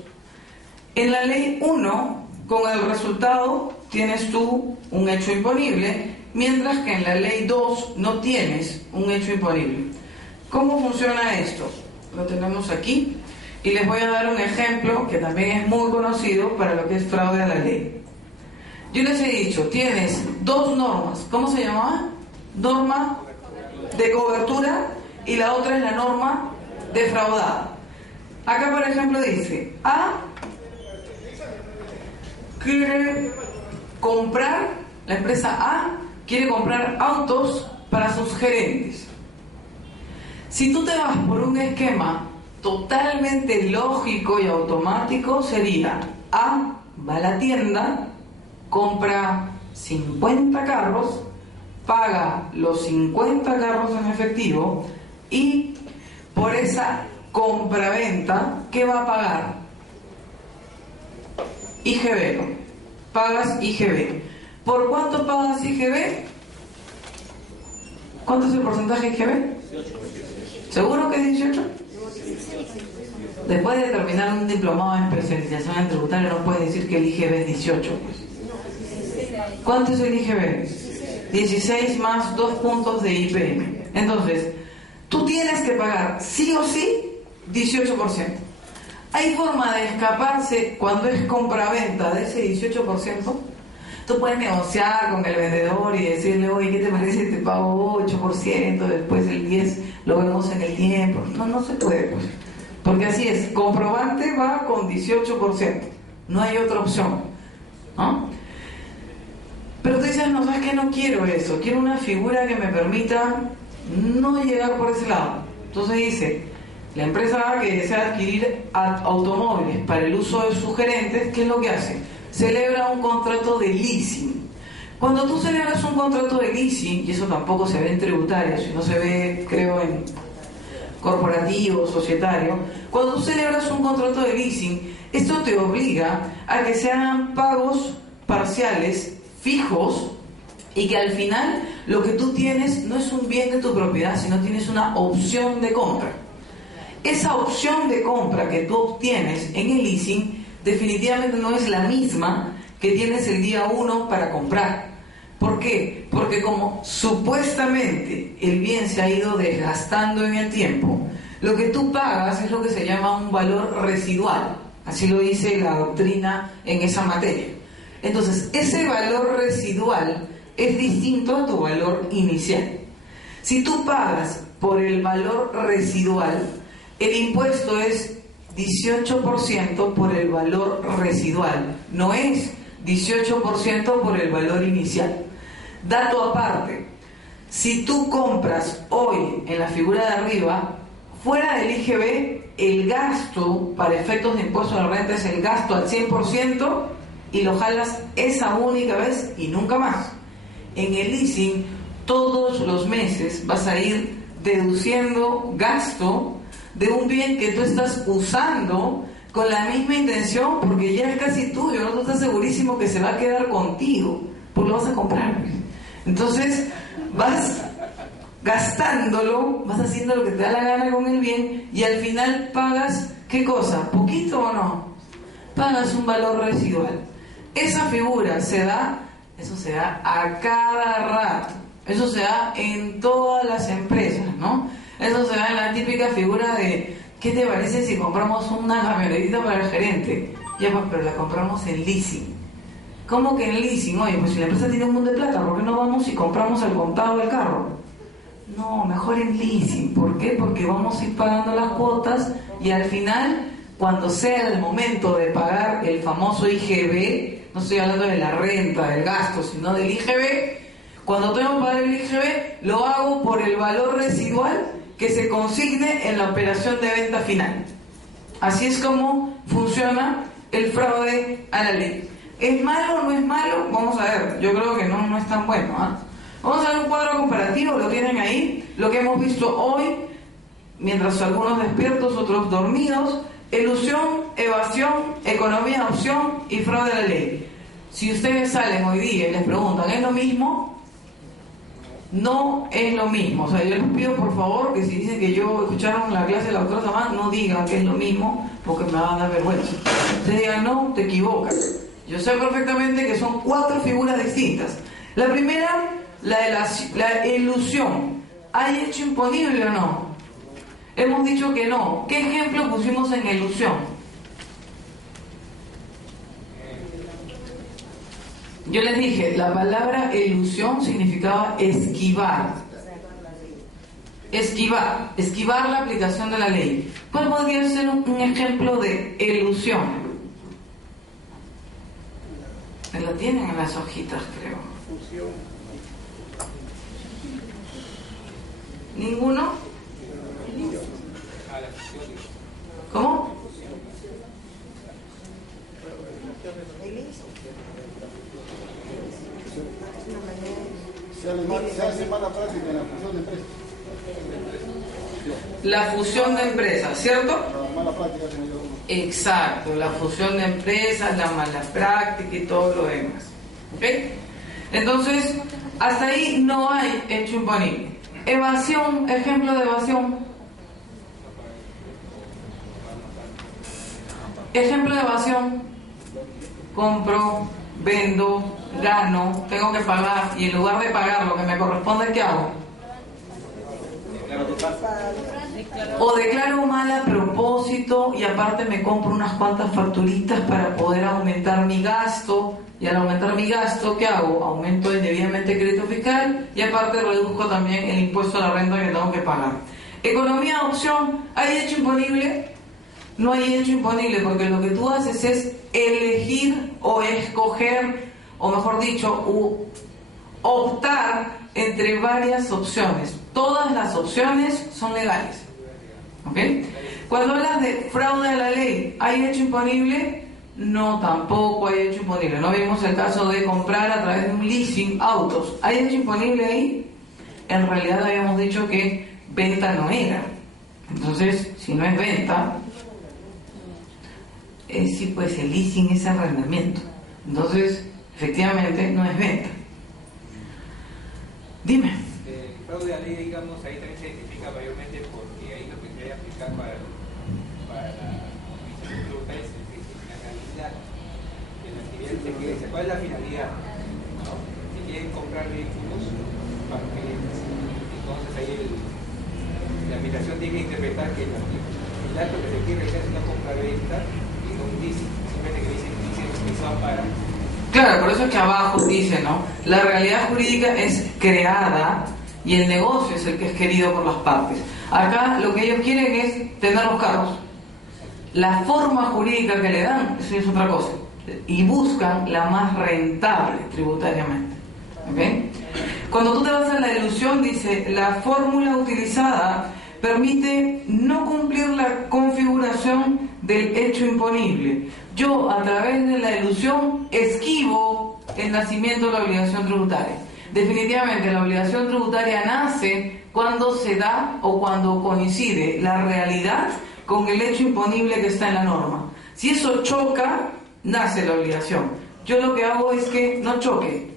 En la ley 1, con el resultado, tienes tú un hecho imponible, mientras que en la ley 2 no tienes un hecho imponible. ¿Cómo funciona esto? Lo tenemos aquí y les voy a dar un ejemplo que también es muy conocido para lo que es fraude a la ley. Yo les he dicho, tienes dos normas. ¿Cómo se llamaba? Norma de cobertura y la otra es la norma defraudada. Acá, por ejemplo, dice A quiere comprar, la empresa A quiere comprar autos para sus gerentes. Si tú te vas por un esquema totalmente lógico y automático, sería A va a la tienda, compra 50 carros, paga los 50 carros en efectivo y por esa compraventa, ¿qué va a pagar? IGB, ¿no? Pagas IGB. ¿Por cuánto pagas IGB? ¿Cuánto es el porcentaje IGB? ¿Seguro que es 18? Después de terminar un diplomado en especialización en tributario no puedes decir que el IGB es 18, pues. ¿Cuánto es el IGB? 16 más 2 puntos de IPM. Entonces, tú tienes que pagar sí o sí 18%. ¿Hay forma de escaparse cuando es compraventa de ese 18%? Tú puedes negociar con el vendedor y decirle, oye, ¿qué te parece si te pago 8%, después el 10% lo vemos en el tiempo? No se puede, pues. Porque así es, comprobante va con 18%. No hay otra opción, ¿no? Pero tú dices, no, ¿sabes qué? No quiero eso. Quiero una figura que me permita no llegar por ese lado. Entonces dice, la empresa que desea adquirir automóviles para el uso de sus gerentes, ¿qué es lo que hace? Celebra un contrato de leasing. Cuando tú celebras un contrato de leasing, y eso tampoco se ve en tributario, sino se ve, creo, en corporativo, societario, cuando tú celebras un contrato de leasing, esto te obliga a que se hagan pagos parciales, fijos, y que al final lo que tú tienes no es un bien de tu propiedad, sino tienes una opción de compra. Esa opción de compra que tú obtienes en el leasing definitivamente no es la misma que tienes el día 1 para comprar. ¿Por qué? Porque como supuestamente el bien se ha ido desgastando en el tiempo, lo que tú pagas es lo que se llama un valor residual. Así lo dice la doctrina en esa materia. Entonces, ese valor residual es distinto a tu valor inicial. Si tú pagas por el valor residual, el impuesto es 18% por el valor residual, no es 18% por el valor inicial. Dato aparte, si tú compras hoy en la figura de arriba fuera del IGB, el gasto para efectos de impuesto a la renta es el gasto al 100% y lo jalas esa única vez y nunca más. En el leasing, todos los meses vas a ir deduciendo gasto de un bien que tú estás usando con la misma intención porque ya es casi tuyo, ¿no? Tú estás segurísimo que se va a quedar contigo, porque lo vas a comprar. Entonces, vas gastándolo, vas haciendo lo que te da la gana con el bien y al final pagas, ¿qué cosa? ¿Poquito o no? Pagas un valor residual. Esa figura eso se da a cada rato. Eso se da en todas las empresas, ¿no? Eso se da en la típica figura de ¿qué te parece si compramos una camionetita para el gerente? Ya pues, pero la compramos en leasing. ¿Cómo que en leasing? Oye, pues si la empresa tiene un montón de plata, ¿por qué no vamos y compramos al contado del carro? No, mejor en leasing. ¿Por qué? Porque vamos a ir pagando las cuotas y al final, cuando sea el momento de pagar el famoso IGB, no estoy hablando de la renta, del gasto, sino del IGB, cuando tengo que pagar el IGB, lo hago por el valor residual que se consigne en la operación de venta final. Así es como funciona el fraude a la ley. ¿Es malo o no es malo? Vamos a ver, yo creo que no es tan bueno, ¿eh? Vamos a ver un cuadro comparativo, lo tienen ahí, lo que hemos visto hoy, mientras algunos despiertos, otros dormidos: elusión, evasión, economía de opción y fraude a la ley. Si ustedes salen hoy día y les preguntan, ¿es lo mismo? No es lo mismo. O sea, yo les pido por favor que si dicen que yo escucharon la clase de la doctora Samán, no digan que es lo mismo porque me va a dar vergüenza. Ustedes digan, no, te equivocas. Yo sé perfectamente que son 4 figuras distintas. La primera, la ilusión. ¿Hay hecho imponible o no? Hemos dicho que no. ¿Qué ejemplo pusimos en ilusión? Yo les dije, la palabra ilusión significaba esquivar. Esquivar la aplicación de la ley. ¿Cuál podría ser un ejemplo de ilusión? La tienen en las hojitas, creo. ¿Ninguno? ¿Cómo? Se hace mala práctica en la fusión de empresas. La fusión de empresas, ¿cierto? La mala práctica se me dio uno. Exacto, la fusión de empresas, la mala práctica y todo lo demás. ¿Ok? Entonces, hasta ahí no hay hecho imponible. Evasión, ejemplo de evasión. Ejemplo de evasión. Compro, vendo, gano, tengo que pagar y en lugar de pagar lo que me corresponde, ¿qué hago? O declaro mal a propósito y aparte me compro unas cuantas facturitas para poder aumentar mi gasto, y al aumentar mi gasto, ¿qué hago? Aumento indebidamente el crédito fiscal y aparte reduzco también el impuesto a la renta que tengo que pagar. Economía de opción. ¿Hay hecho imponible? No hay hecho imponible porque lo que tú haces es elegir o escoger, o mejor dicho, optar entre varias opciones. Todas las opciones son legales. ¿Ok? Cuando hablas de fraude a la ley, ¿hay hecho imponible? No, tampoco hay hecho imponible. No vimos el caso de comprar a través de un leasing autos. ¿Hay hecho imponible ahí? En realidad habíamos dicho que venta no era. Entonces, si no es venta, sí, pues el leasing es arrendamiento. Entonces, efectivamente, no es venta. Dime. El fraude a la ley, digamos, ahí también se identifica mayormente porque ahí lo que se debe aplicar para la administración tributaria es la finalidad de la actividad que se quiere. ¿Cuál es la finalidad? ¿No? Si quieren comprar vehículos para clientes, entonces ahí la administración tiene que interpretar que el acto que se quiere realizar es una compra-venta y no un leasing, simplemente que dice que se va para. Claro, por eso es que abajo dice, ¿no? La realidad jurídica es creada y el negocio es el que es querido por las partes. Acá lo que ellos quieren es tener los carros. La forma jurídica que le dan, eso es otra cosa. Y buscan la más rentable tributariamente. ¿Ok? Cuando tú te vas a la ilusión, dice, la fórmula utilizada permite no cumplir la configuración del hecho imponible. Yo, a través de la elusión, esquivo el nacimiento de la obligación tributaria. Definitivamente, la obligación tributaria nace cuando se da o cuando coincide la realidad con el hecho imponible que está en la norma. Si eso choca, nace la obligación. Yo lo que hago es que no choque.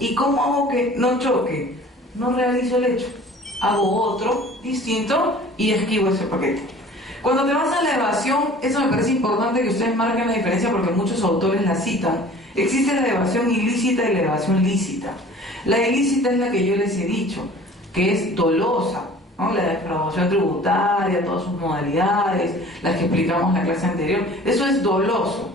¿Y cómo hago que no choque? No realizo el hecho. Hago otro distinto y esquivo ese paquete. Cuando te vas a la evasión, eso me parece importante que ustedes marquen la diferencia porque muchos autores la citan. Existe la evasión ilícita y la evasión lícita. La ilícita es la que yo les he dicho, que es dolosa, ¿no? La defraudación tributaria, todas sus modalidades, las que explicamos en la clase anterior. Eso es doloso.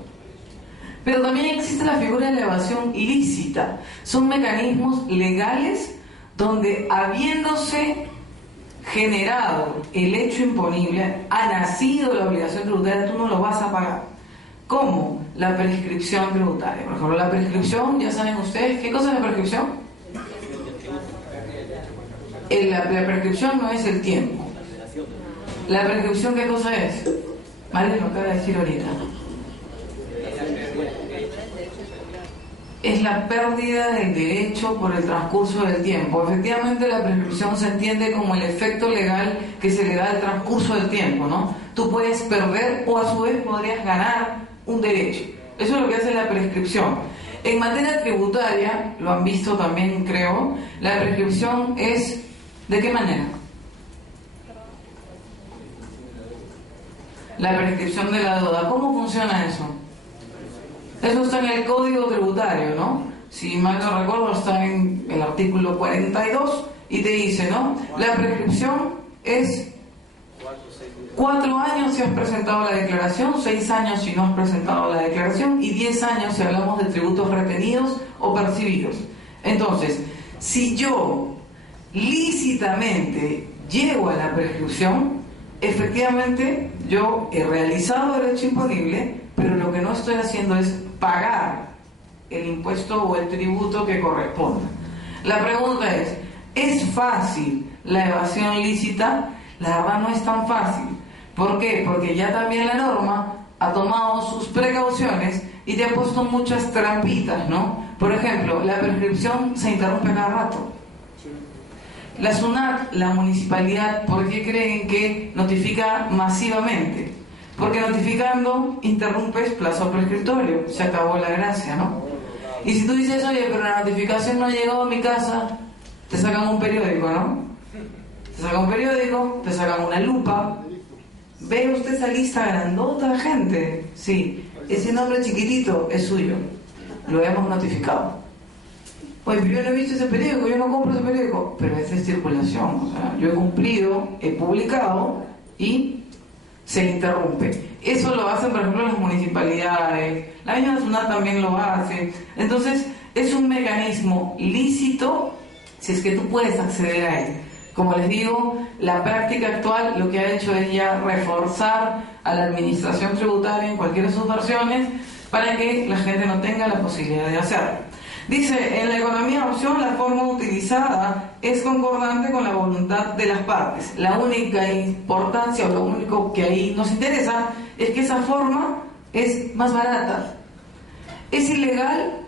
Pero también existe la figura de la evasión ilícita. Son mecanismos legales donde, habiéndose generado el hecho imponible, ha nacido la obligación tributaria, tú no lo vas a pagar. ¿Cómo? La prescripción tributaria. Por ejemplo, la prescripción, ya saben ustedes, ¿qué cosa es la prescripción? La prescripción no es el tiempo. ¿La prescripción qué cosa es? Vale, lo acaba de decir ahorita. Es la pérdida del derecho por el transcurso del tiempo. Efectivamente, la prescripción se entiende como el efecto legal que se le da al transcurso del tiempo, ¿no? Tú puedes perder o a su vez podrías ganar un derecho. Eso es lo que hace la prescripción. En materia tributaria, lo han visto también, creo, la prescripción es ¿de qué manera? La prescripción de la deuda. ¿Cómo funciona eso? Eso está en el Código Tributario, ¿no? Si mal no recuerdo, está en el artículo 42 y te dice, ¿no? La prescripción es 4 años si has presentado la declaración, 6 años si no has presentado la declaración y 10 años si hablamos de tributos retenidos o percibidos. Entonces, si yo lícitamente llego a la prescripción, efectivamente yo he realizado el hecho imponible, pero lo que no estoy haciendo es pagar el impuesto o el tributo que corresponda. La pregunta ¿es fácil la evasión lícita? La verdad no es tan fácil. ¿Por qué? Porque ya también la norma ha tomado sus precauciones y te ha puesto muchas trampitas, ¿no? Por ejemplo, la prescripción se interrumpe cada rato. La SUNAT, la municipalidad, ¿por qué creen que notifica masivamente? Porque notificando interrumpes plazo prescriptorio, se acabó la gracia, ¿no? Y si tú dices, oye, pero la notificación no ha llegado a mi casa, te sacan un periódico, ¿no? Te sacan un periódico, te sacan una lupa. ¿Ve usted esa lista grandota de gente? Sí, ese nombre chiquitito es suyo, lo hemos notificado. Oye, yo no he visto ese periódico, yo no compro ese periódico, pero es de circulación, o sea, yo he cumplido, he publicado y se interrumpe. Eso lo hacen, por ejemplo, las municipalidades, la misma SUNAT también lo hace. Entonces, es un mecanismo lícito si es que tú puedes acceder a él. Como les digo, la práctica actual lo que ha hecho es ya reforzar a la administración tributaria en cualquiera de sus versiones para que la gente no tenga la posibilidad de hacerlo. Dice, en la economía de opción la forma utilizada es concordante con la voluntad de las partes. La única importancia o lo único que ahí nos interesa es que esa forma es más barata. ¿Es ilegal?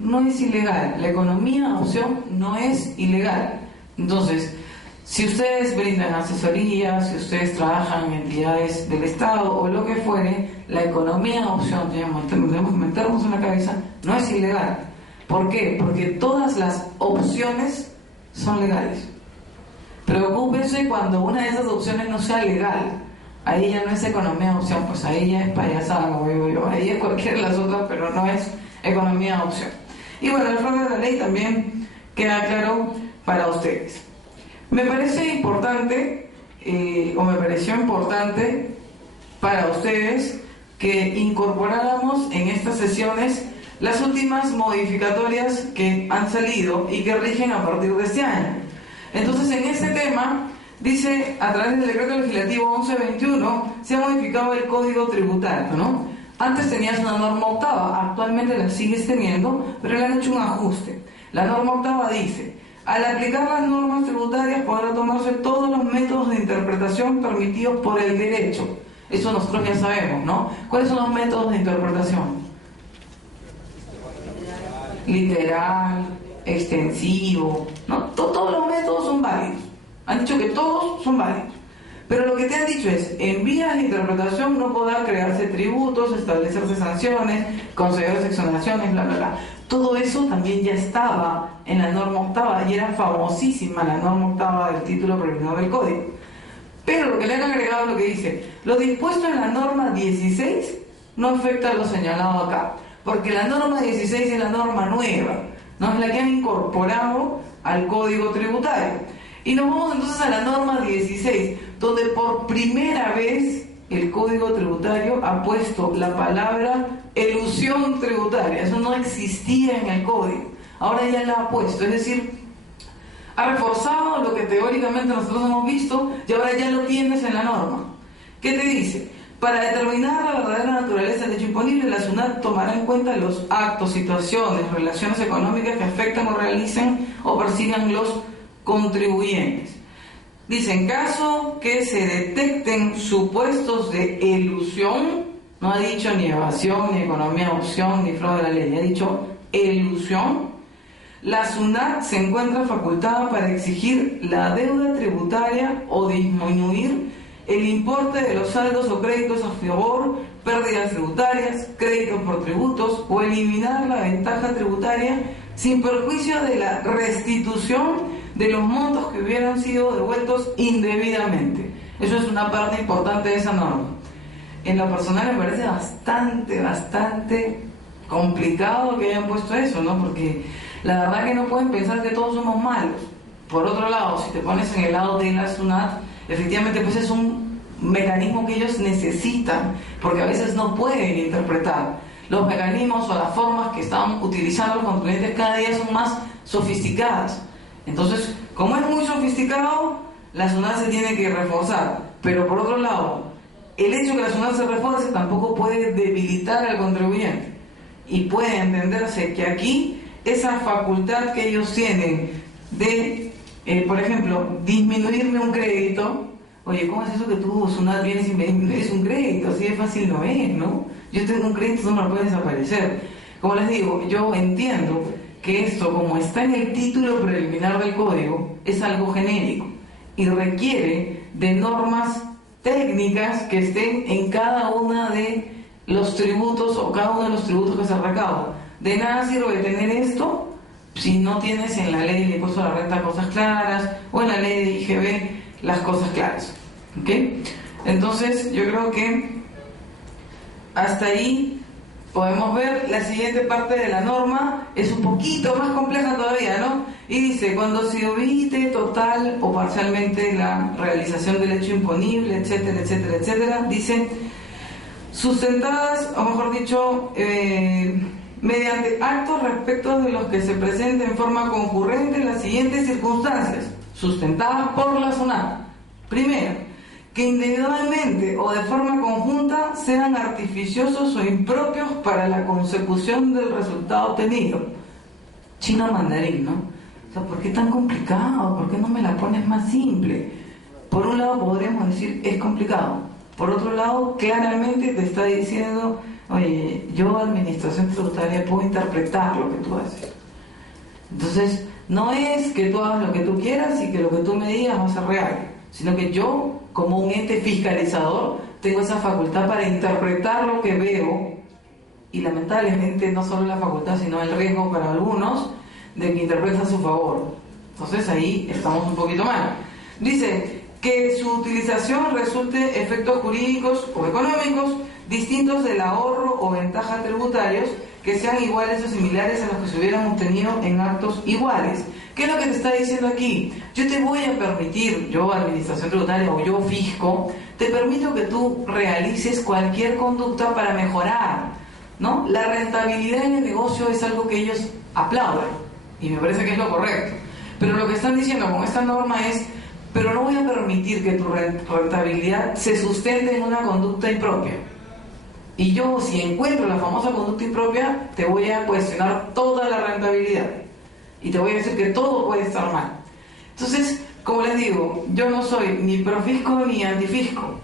No es ilegal. La economía de opción no es ilegal. Entonces, si ustedes brindan asesoría, si ustedes trabajan en entidades del Estado o lo que fuere, la economía de opción, tenemos que meternos en la cabeza, no es ilegal. ¿Por qué? Porque todas las opciones son legales. Preocúpense cuando una de esas opciones no sea legal. Ahí ya no es economía de opción, pues ahí ya es payasada, como digo yo. Ahí es cualquiera de las otras, pero no es economía de opción. Y bueno, el fraude de la ley también queda claro para ustedes. Me parece importante, o me pareció importante para ustedes que incorporáramos en estas sesiones las últimas modificatorias que han salido y que rigen a partir de este año. Entonces, en este tema, dice, a través del decreto legislativo 1121, se ha modificado el Código Tributario, ¿no? Antes tenías una norma octava, actualmente la sigues teniendo, pero le han hecho un ajuste. La norma octava dice, Al aplicar las normas tributarias podrá tomarse todos los métodos de interpretación permitidos por el derecho. Eso nosotros ya sabemos, ¿no? ¿Cuáles son los métodos de interpretación? Literal, extensivo, ¿no? Todos los métodos son válidos. Han dicho que todos son válidos. Pero lo que te han dicho es, en vías de interpretación no podrá crearse tributos, establecerse sanciones, concederse exoneraciones, bla, bla, bla. Todo eso también ya estaba en la norma octava y era famosísima la norma octava del título preliminar del Código. Pero lo que le han agregado es lo que dice, lo dispuesto en la norma 16 no afecta a lo señalado acá, porque la norma 16 es la norma nueva, no es la que han incorporado al Código Tributario. Y nos vamos entonces a la norma 16, donde por primera vez el Código Tributario ha puesto la palabra elusión tributaria. Eso no existía en el Código, ahora ya la ha puesto, es decir, ha reforzado lo que teóricamente nosotros hemos visto y ahora ya lo tienes en la norma. ¿Qué te dice? Para determinar la verdadera naturaleza del hecho imponible, la SUNAT tomará en cuenta los actos, situaciones, relaciones económicas que afectan o realicen o persigan los contribuyentes. Dice, en caso que se detecten supuestos de elusión, no ha dicho ni evasión, ni economía de opción, ni fraude a la ley, ha dicho elusión, la SUNAT se encuentra facultada para exigir la deuda tributaria o disminuir el importe de los saldos o créditos a favor, pérdidas tributarias, créditos por tributos o eliminar la ventaja tributaria sin perjuicio de la restitución de los montos que hubieran sido devueltos indebidamente. Eso es una parte importante de esa norma. En lo personal me parece bastante complicado que hayan puesto eso, ¿no? Porque la verdad que no pueden pensar que todos somos malos. Por otro lado, si te pones en el lado de la SUNAT, efectivamente pues es un mecanismo que ellos necesitan, porque a veces no pueden interpretar. Los mecanismos o las formas que están utilizando los contribuyentes cada día son más sofisticadas. Entonces, como es muy sofisticado, la SUNAT se tiene que reforzar. Pero por otro lado, el hecho de que la SUNAT se refuerce tampoco puede debilitar al contribuyente. Y puede entenderse que aquí esa facultad que ellos tienen de, por ejemplo, disminuirme un crédito. Oye, ¿cómo es eso que tú, SUNAT, vienes y me disminuyes un crédito? Así de fácil no es, ¿no? Yo tengo un crédito, no me lo puede desaparecer. Como les digo, yo entiendo que esto, como está en el título preliminar del Código, es algo genérico y requiere de normas técnicas que estén en cada una de los tributos o cada uno de los tributos que se recaudan. De nada sirve tener esto si no tienes en la ley del impuesto a la renta cosas claras o en la ley de IGB las cosas claras. ¿Ok? Entonces yo creo que hasta ahí podemos ver. La siguiente parte de la norma es un poquito más compleja todavía, ¿no? Y dice, cuando se evite total o parcialmente la realización del hecho imponible, etcétera, etcétera, etcétera, dice, sustentadas, o mejor dicho, mediante actos respecto de los que se presenten en forma concurrente en las siguientes circunstancias, sustentadas por la SUNAT. Primero, que individualmente o de forma conjunta sean artificiosos o impropios para la consecución del resultado obtenido. Chino mandarín, ¿no? O sea, ¿por qué tan complicado? ¿Por qué no me la pones más simple? Por un lado podríamos decir, es complicado. Por otro lado, claramente te está diciendo, oye, yo administración tributaria puedo interpretar lo que tú haces. Entonces, no es que tú hagas lo que tú quieras y que lo que tú me digas va a ser real, sino que yo, como un ente fiscalizador, tengo esa facultad para interpretar lo que veo, y lamentablemente no solo la facultad, sino el riesgo para algunos de que interpreten a su favor. Entonces ahí estamos un poquito mal. Dice que su utilización resulte efectos jurídicos o económicos distintos del ahorro o ventaja tributarios que sean iguales o similares a los que se hubieran obtenido en actos iguales. ¿Qué es lo que te está diciendo aquí? Yo te voy a permitir, yo administración tributaria o yo fisco, te permito que tú realices cualquier conducta para mejorar, ¿no? La rentabilidad en el negocio es algo que ellos aplauden y me parece que es lo correcto. Pero lo que están diciendo con esta norma es, pero no voy a permitir que tu rentabilidad se sustente en una conducta impropia. Y yo, si encuentro la famosa conducta impropia, te voy a cuestionar toda la rentabilidad. y te voy a decir que todo puede estar mal. Entonces, como les digo, yo no soy ni profisco ni antifisco.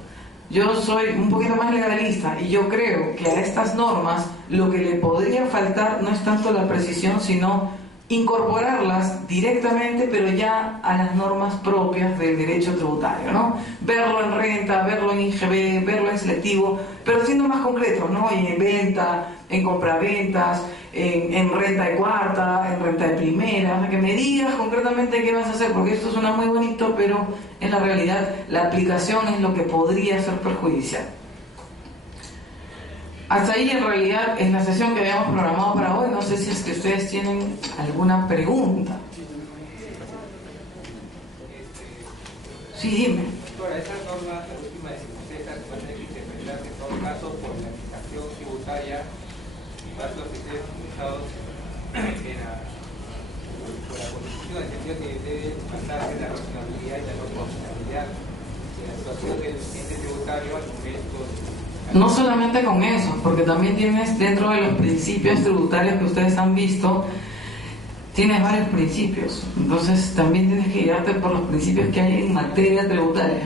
Yo soy un poquito más legalista y yo creo que a estas normas lo que le podría faltar no es tanto la precisión, sino incorporarlas directamente, pero ya a las normas propias del derecho tributario, ¿no? Verlo en renta, verlo en IGB, verlo en selectivo, pero siendo más concretos, ¿no? En venta, en compraventas, en renta de cuarta, en renta de primera, o sea, que me digas concretamente qué vas a hacer, porque esto suena muy bonito, pero en la realidad la aplicación es lo que podría ser perjudicial. Hasta ahí en realidad es la sesión que habíamos programado para hoy. No sé si es que ustedes tienen alguna pregunta. Sí, dime. Ahora, esas normas, la última de 56, van a tener que interpretarse en todo caso por la aplicación tributaria y más los criterios utilizados por la Constitución, en el sentido que debe basarse en la razonabilidad y la no proporcionalidad de la situación del ente tributario al momento. No solamente con eso, porque también tienes dentro de los principios tributarios que ustedes han visto, tienes varios principios. Entonces también tienes que guiarte por los principios que hay en materia tributaria.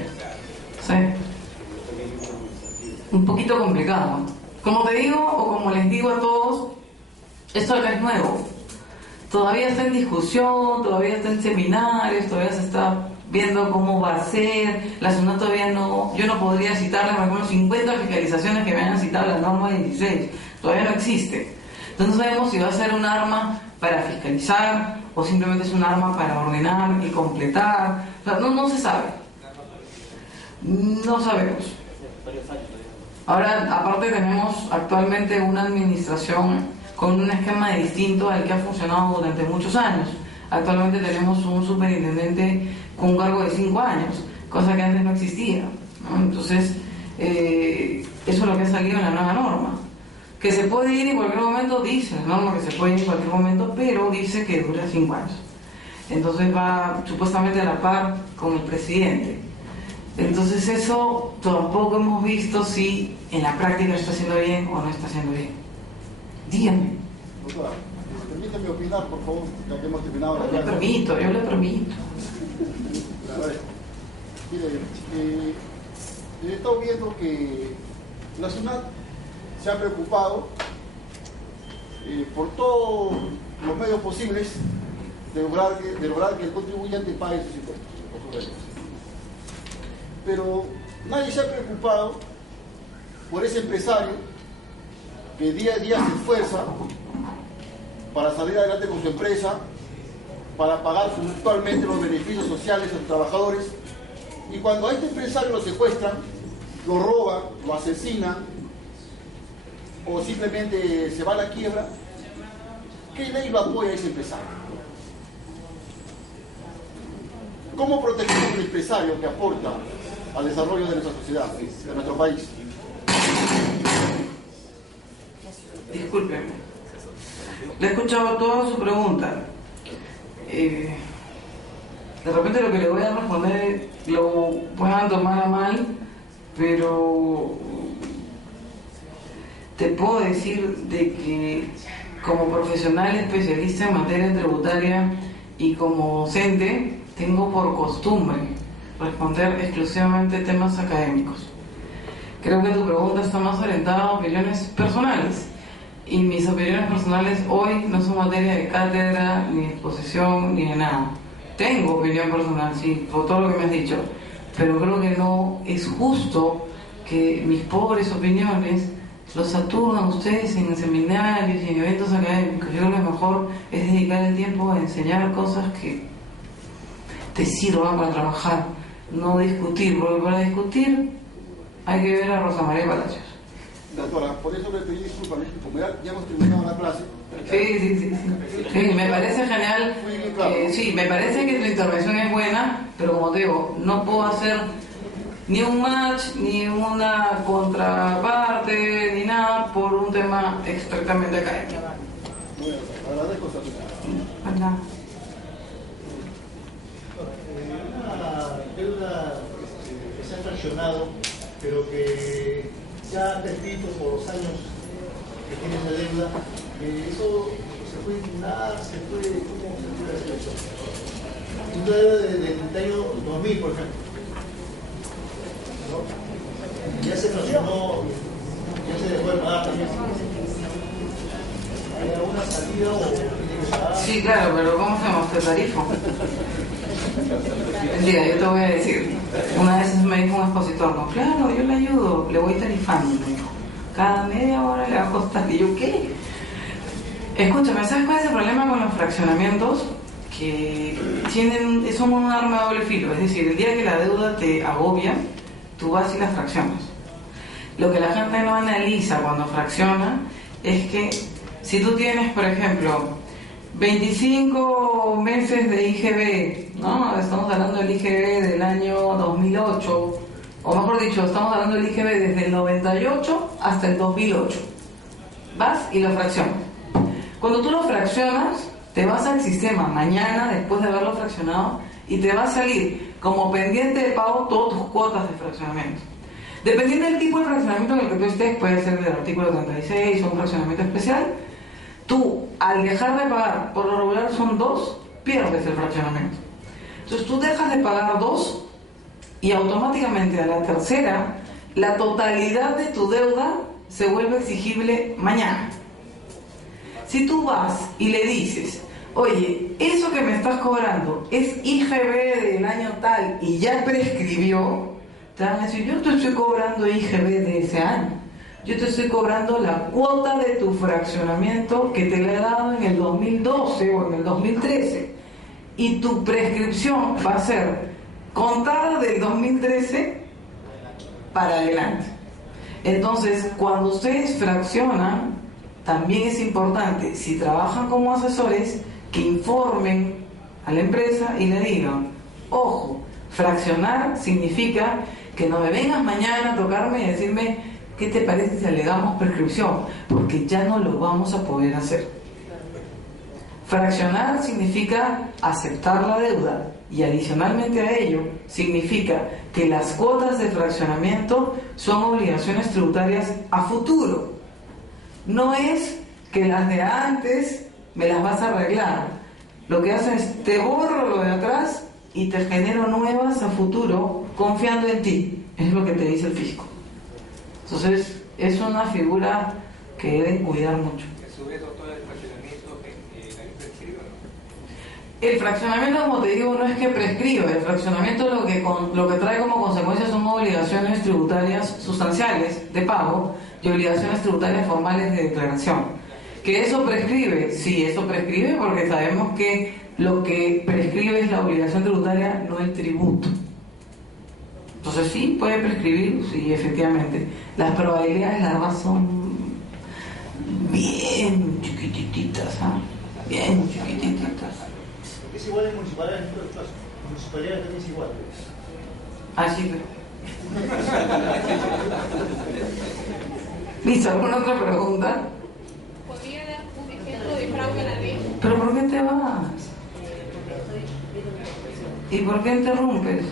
¿Sí? Un poquito complicado. Como te digo, o como les digo a todos, esto acá es nuevo. Todavía está en discusión, todavía está en seminarios, todavía se está viendo cómo va a ser. La SUNAT todavía no, yo no podría citarle por ejemplo 50 fiscalizaciones que me hayan citado la norma 16, todavía no existe. Entonces no sabemos si va a ser un arma para fiscalizar o simplemente es un arma para ordenar y completar. O sea, no se sabe. No sabemos. Ahora, aparte tenemos actualmente una administración con un esquema distinto al que ha funcionado durante muchos años. Actualmente tenemos un superintendente con un cargo de 5 años, cosa que antes no existía, ¿no? Entonces, eso es lo que ha salido en la nueva norma. Que se puede ir en cualquier momento, dice la norma que se puede ir en cualquier momento, pero dice que dura 5 años. Entonces va supuestamente a la par con el presidente. Entonces eso tampoco hemos visto si en la práctica está haciendo bien o no está haciendo bien. Dígame. Doctora, permítame opinar, por favor, ya que hemos terminado la Yo clase. le permito. A ver, mire, he estado viendo que la SUNAT se ha preocupado por todos los medios posibles de lograr que el contribuyente pague sus impuestos, por sus derechos. Pero nadie se ha preocupado por ese empresario que día a día se esfuerza para salir adelante con su empresa, para pagar actualmente los beneficios sociales a sus trabajadores, y cuando a este empresario lo secuestran, lo roban, lo asesinan, o simplemente se va a la quiebra, ¿qué ley lo apoya a ese empresario? ¿Cómo protegemos al empresario que aporta al desarrollo de nuestra sociedad, de nuestro país? Discúlpeme. Le he escuchado toda su pregunta. De repente lo que le voy a responder lo puedan tomar a mal, pero te puedo decir de que como profesional especialista en materia tributaria y como docente tengo por costumbre responder exclusivamente temas académicos. Creo que tu pregunta está más orientada a opiniones personales y mis opiniones personales hoy no son materia de cátedra, ni de exposición, ni de nada. Tengo opinión personal, sí, por todo lo que me has dicho, pero creo que no es justo que mis pobres opiniones los saturnan ustedes en seminarios y en eventos académicos. Yo creo que lo mejor es dedicar el tiempo a enseñar cosas que te sirvan para trabajar, no discutir, porque para discutir hay que ver a Rosa María Palacios. Doctora, por eso le pedí disculpas, como ya hemos terminado la clase. Sí, me parece genial. Sí, me parece que tu intervención es buena, pero como te digo, no puedo hacer ni un match, ni una contraparte, ni nada por un tema estrictamente académico. Bueno, agradezco su atención. Nada. Una deuda que se ha fraccionado, pero que ya ha prescrito por los años que tiene esa deuda, eso se puede impugnar, se puede, ¿cómo se puede hacer eso? Un deuda del año 2000, por ejemplo, ¿no? Ya se fraccionó, ya se dejó de pagar también. ¿Hay alguna salida o tiene que pagar? Sí, claro, pero ¿cómo hacemos? ¿Te tarifo? Mira, yo te voy a decir, una vez me dijo un expositor, no, claro, yo le ayudo, le voy tarifando, me dijo. Cada media hora le va a costar. Y yo, ¿qué? Escúchame, ¿sabes cuál es el problema con los fraccionamientos? Que son un arma de doble filo. Es decir, el día que la deuda te agobia, tú vas y la fraccionas. Lo que la gente no analiza cuando fracciona es que si tú tienes, por ejemplo, 25 meses de IGB, ¿no? Estamos hablando del IGB del año 2008, o mejor dicho, estamos hablando del IGB desde el 98 hasta el 2008. Vas y lo fraccionas. Cuando tú lo fraccionas, te vas al sistema mañana, después de haberlo fraccionado, y te va a salir como pendiente de pago todas tus cuotas de fraccionamiento. Dependiendo del tipo de fraccionamiento en el que tú estés, puede ser del artículo 36 o un fraccionamiento especial, tú, al dejar de pagar, por lo regular son 2, pierdes el fraccionamiento. Entonces tú dejas de pagar 2 y automáticamente a la tercera, la totalidad de tu deuda se vuelve exigible mañana. Si tú vas y le dices, oye, eso que me estás cobrando es IGB del año tal y ya prescribió, te van a decir, yo te estoy cobrando IGB de ese año. Yo te estoy cobrando la cuota de tu fraccionamiento que te la he dado en el 2012 o en el 2013. Y tu prescripción va a ser contada del 2013 para adelante. Entonces, cuando ustedes fraccionan, también es importante, si trabajan como asesores, que informen a la empresa y le digan, ojo, fraccionar significa que no me vengas mañana a tocarme y decirme, ¿qué te parece si alegamos prescripción? Porque ya no lo vamos a poder hacer. Fraccionar significa aceptar la deuda y adicionalmente a ello significa que las cuotas de fraccionamiento son obligaciones tributarias a futuro. No es que las de antes me las vas a arreglar. Lo que hacen es te borro lo de atrás y te genero nuevas a futuro confiando en ti. Es lo que te dice el fisco. Entonces, es una figura que deben cuidar mucho. A su vez, doctor, el fraccionamiento también prescribe, ¿no? El fraccionamiento, como te digo, no es que prescriba. El fraccionamiento lo que trae como consecuencia son obligaciones tributarias sustanciales de pago y obligaciones tributarias formales de declaración. ¿Que eso prescribe? Sí, eso prescribe porque sabemos que lo que prescribe es la obligación tributaria, no el tributo. Entonces sí, puede prescribir, sí, efectivamente. Las probabilidades larvas son bien chiquititas, ¿ah? Bien chiquititas. Es igual en municipalidades, en todos los casos. En municipalidades también es igual. Ah, sí, ¿Listo? ¿Alguna otra pregunta? ¿Podría dar un ejemplo de fraude a la ley? ¿Pero por qué te vas? ¿Y por qué interrumpes?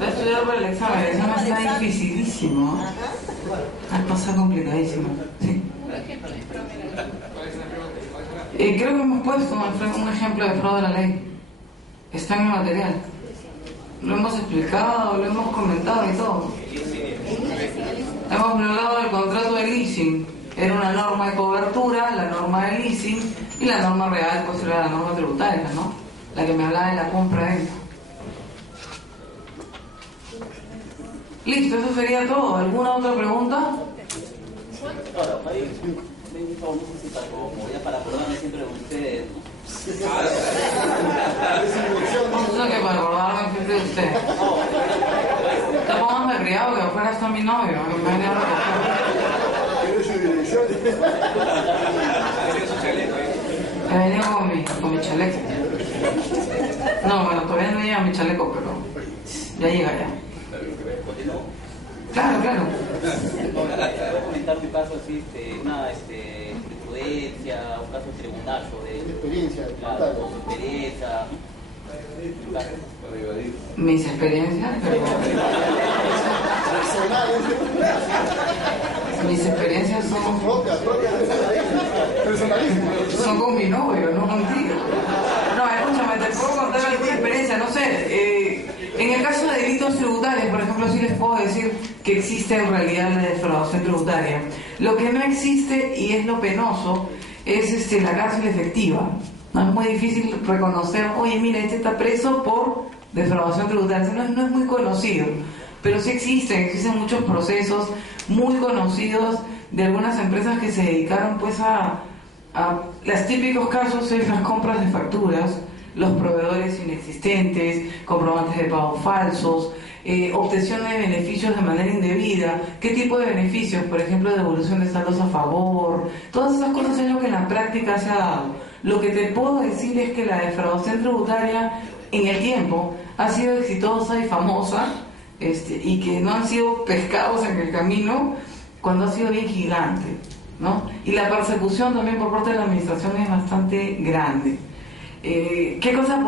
Va a estudiar para el examen. El examen está dificilísimo. Está complicadísimo. Sí. Un ejemplo de fraude a la ley. Creo que hemos puesto un ejemplo de fraude a la ley. Está en el material. Lo hemos explicado, lo hemos comentado y todo. Hemos hablado del contrato de leasing. Era una norma de cobertura, la norma de leasing, y la norma real pues era la norma tributaria, ¿no? La que me hablaba de la compra-venta. Listo, eso sería todo. ¿Alguna otra pregunta? Ahora, me invitó, no sé si como ya para acordarme siempre de ustedes, ¿no? No sé que para acordarme siempre de usted. Te pongas de criado que afuera está mi novio, que me venía a recoger. He venido con mi chaleco. No, bueno, todavía no llega mi chaleco, pero ya llega ya. Claro, claro. Voy a comentar un caso así, una jurisprudencia, un caso de tribunal sobre Experiencia. claro, su experiencia. Mis experiencias, pero... Mis experiencias son personalísimas. son con mi novio, no contigo. No, escúchame, te puedo contar alguna experiencia, no sé. En el caso de delitos tributarios, por ejemplo, sí les puedo decir que existe en realidad la defraudación tributaria. Lo que no existe, y es lo penoso, es la cárcel efectiva. No es muy difícil reconocer, oye, mira, este está preso por defraudación tributaria. No es muy conocido, pero sí existen muchos procesos muy conocidos de algunas empresas que se dedicaron pues a los típicos casos es las compras de facturas, los proveedores inexistentes, comprobantes de pago falsos, obtención de beneficios de manera indebida. ¿Qué tipo de beneficios? Por ejemplo, devolución de saldos a favor. Todas esas cosas es lo que en la práctica se ha dado. Lo que te puedo decir es que la defraudación tributaria en el tiempo ha sido exitosa y famosa, y que no han sido pescados en el camino cuando ha sido bien gigante, ¿no? Y la persecución también por parte de la administración es bastante grande. ¿Qué cosa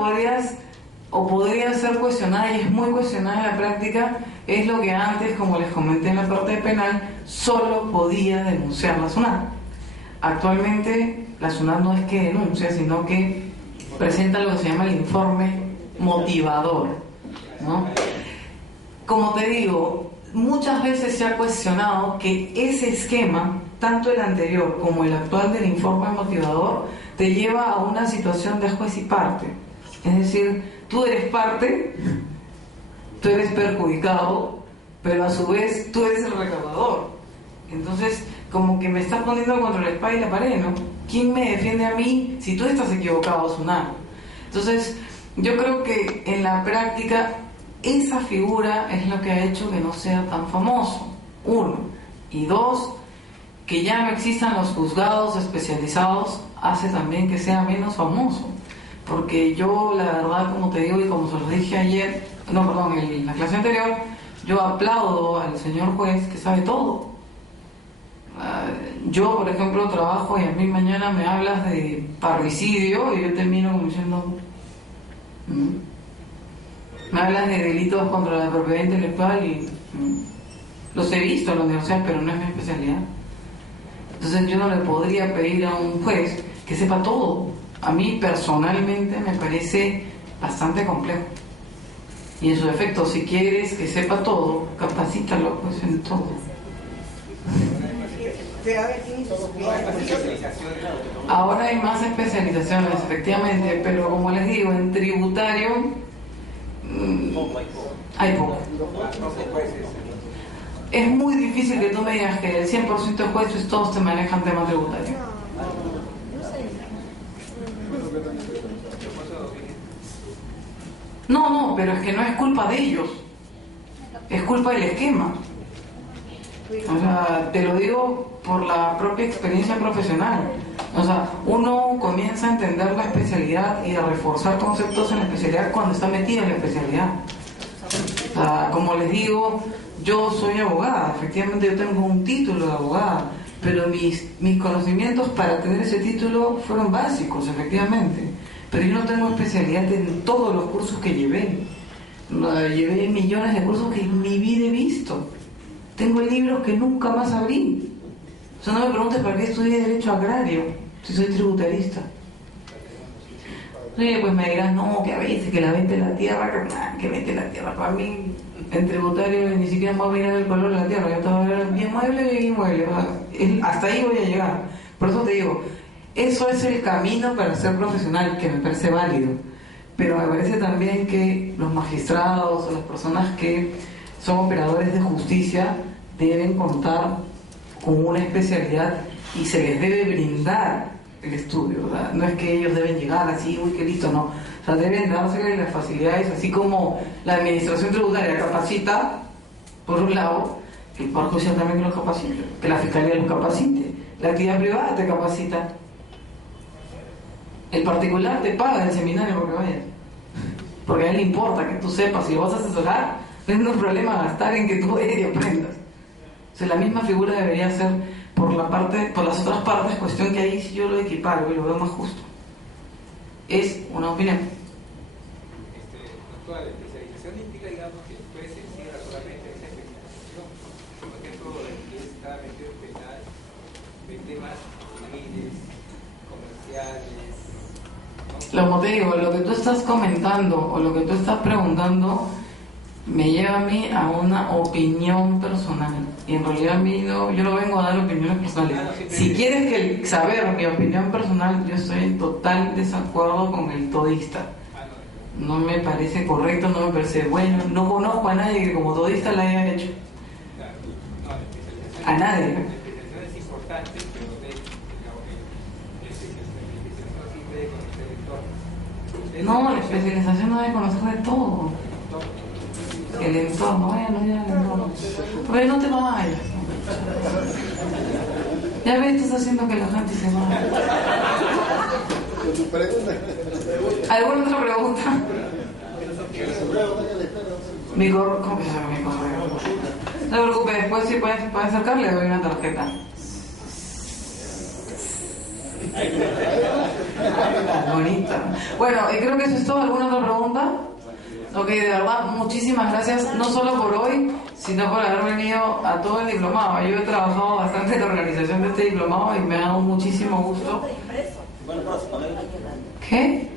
podría ser cuestionada, y es muy cuestionada en la práctica? Es lo que antes, como les comenté en la parte penal, solo podía denunciar la SUNAT. Actualmente la SUNAT no es que denuncia, sino que presenta lo que se llama el informe motivador, ¿no? Como te digo, muchas veces se ha cuestionado que ese esquema, tanto el anterior como el actual del informe motivador, te lleva a una situación de juez y parte. Es decir, tú eres parte, tú eres perjudicado, pero a su vez tú eres el recaudador. Entonces, como que me estás poniendo contra la espada y la pared, ¿no? ¿Quién me defiende a mí si tú estás equivocado, SUNAT? Entonces, yo creo que en la práctica esa figura es lo que ha hecho que no sea tan famoso, uno. Y dos, que ya no existan los juzgados especializados hace también que sea menos famoso. Porque yo, la verdad, como te digo y como se lo dije ayer, en la clase anterior, yo aplaudo al señor juez que sabe todo. Yo, por ejemplo, trabajo y a mí mañana me hablas de parricidio y yo termino como diciendo... Me hablan de delitos contra la propiedad intelectual y los he visto en la universidad, pero no es mi especialidad. Entonces yo no le podría pedir a un juez que sepa todo. A mí personalmente me parece bastante complejo. Y en su efecto, si quieres que sepa todo, capacítalo pues en todo. Ahora hay más especializaciones, efectivamente, pero como les digo, en tributario hay poco. Es muy difícil que tú me digas que el 100% de jueces todos te manejan tema tributario. No, pero es que no es culpa de ellos, es culpa del esquema. O sea, te lo digo por la propia experiencia profesional. O sea, uno comienza a entender la especialidad y a reforzar conceptos en la especialidad cuando está metido en la especialidad. O sea, como les digo, yo soy abogada, efectivamente yo tengo un título de abogada, pero mis conocimientos para tener ese título fueron básicos, efectivamente. Pero yo no tengo especialidad en todos los cursos que llevé. Llevé millones de cursos que en mi vida he visto. Tengo libros que nunca más abrí. O sea, no me preguntes para qué estudié Derecho Agrario, si soy tributarista. Sí, pues me dirás, no, que a veces, que la venta de la tierra, que vende la tierra. Para mí, en tributario, ni siquiera me voy a mirar el color de la tierra. Yo estaba viendo bien mueble, bien inmueble. Hasta ahí voy a llegar. Por eso te digo, eso es el camino para ser profesional, que me parece válido. Pero me parece también que los magistrados o las personas que son operadores de justicia deben contar con una especialidad y se les debe brindar el estudio, ¿verdad? No es que ellos deben llegar así, uy, qué listo, no. O sea, deben darse las facilidades, así como la administración tributaria capacita, por un lado, que el Poder Judicial también los capacite, que la Fiscalía los capacite, la actividad privada te capacita, el particular te paga el seminario porque vayas, porque a él le importa que tú sepas, si lo vas a asesorar, no es un problema gastar en que tú vayas y aprendas. O sea, la misma figura debería ser por las otras partes, cuestión que ahí sí yo lo equiparo y lo veo más justo. Es una opinión. Doctora, la especialización implica, digamos, que el juez se encierra solamente en esa especialización. Por ejemplo, el que está metido en temas civiles, comerciales. Como te digo, lo que tú estás comentando o lo que tú estás preguntando me lleva a mí a una opinión personal. Y en realidad a mí no, yo no vengo a dar opiniones personales. Si quieres saber mi opinión personal, yo estoy en total desacuerdo con el todista. No me parece correcto, no me parece bueno. No conozco a nadie que como todista la haya hecho. A nadie. La especialización es importante, pero la especialización siempre debe conocer el entorno. No, la especialización no debe conocer de todo. El entorno, bueno, ya el entorno. Oye, no te vayas. Ya ves, estás haciendo que la gente se vaya. ¿Alguna otra pregunta? Mi correo, ¿cómo que se llama mi correo? No te preocupes, después si puedes acercarle, le doy una tarjeta. Bonita. Bueno, creo que eso es todo. ¿Alguna otra pregunta? Ok, de verdad, muchísimas gracias, no solo por hoy, sino por haber venido a todo el diplomado. Yo he trabajado bastante en la organización de este diplomado y me ha dado muchísimo gusto. ¿Qué?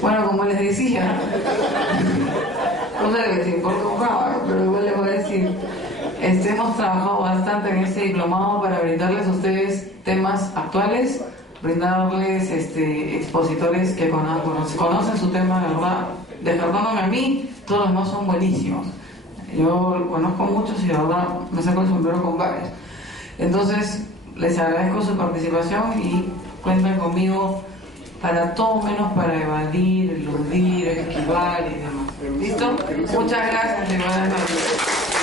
Bueno, como les decía, no sé les importa un rabo, pero igual les voy a decir, hemos trabajado bastante en este diplomado para brindarles a ustedes temas actuales, brindarles expositores que conocen su tema, de verdad, descartándome a mí, todos los demás son buenísimos. Yo conozco muchos y de verdad me saco el sombrero con varios. Entonces, les agradezco su participación y cuentan conmigo para todo menos para evadir, eludir, esquivar y demás. ¿Listo? Muchas gracias y buenas noches.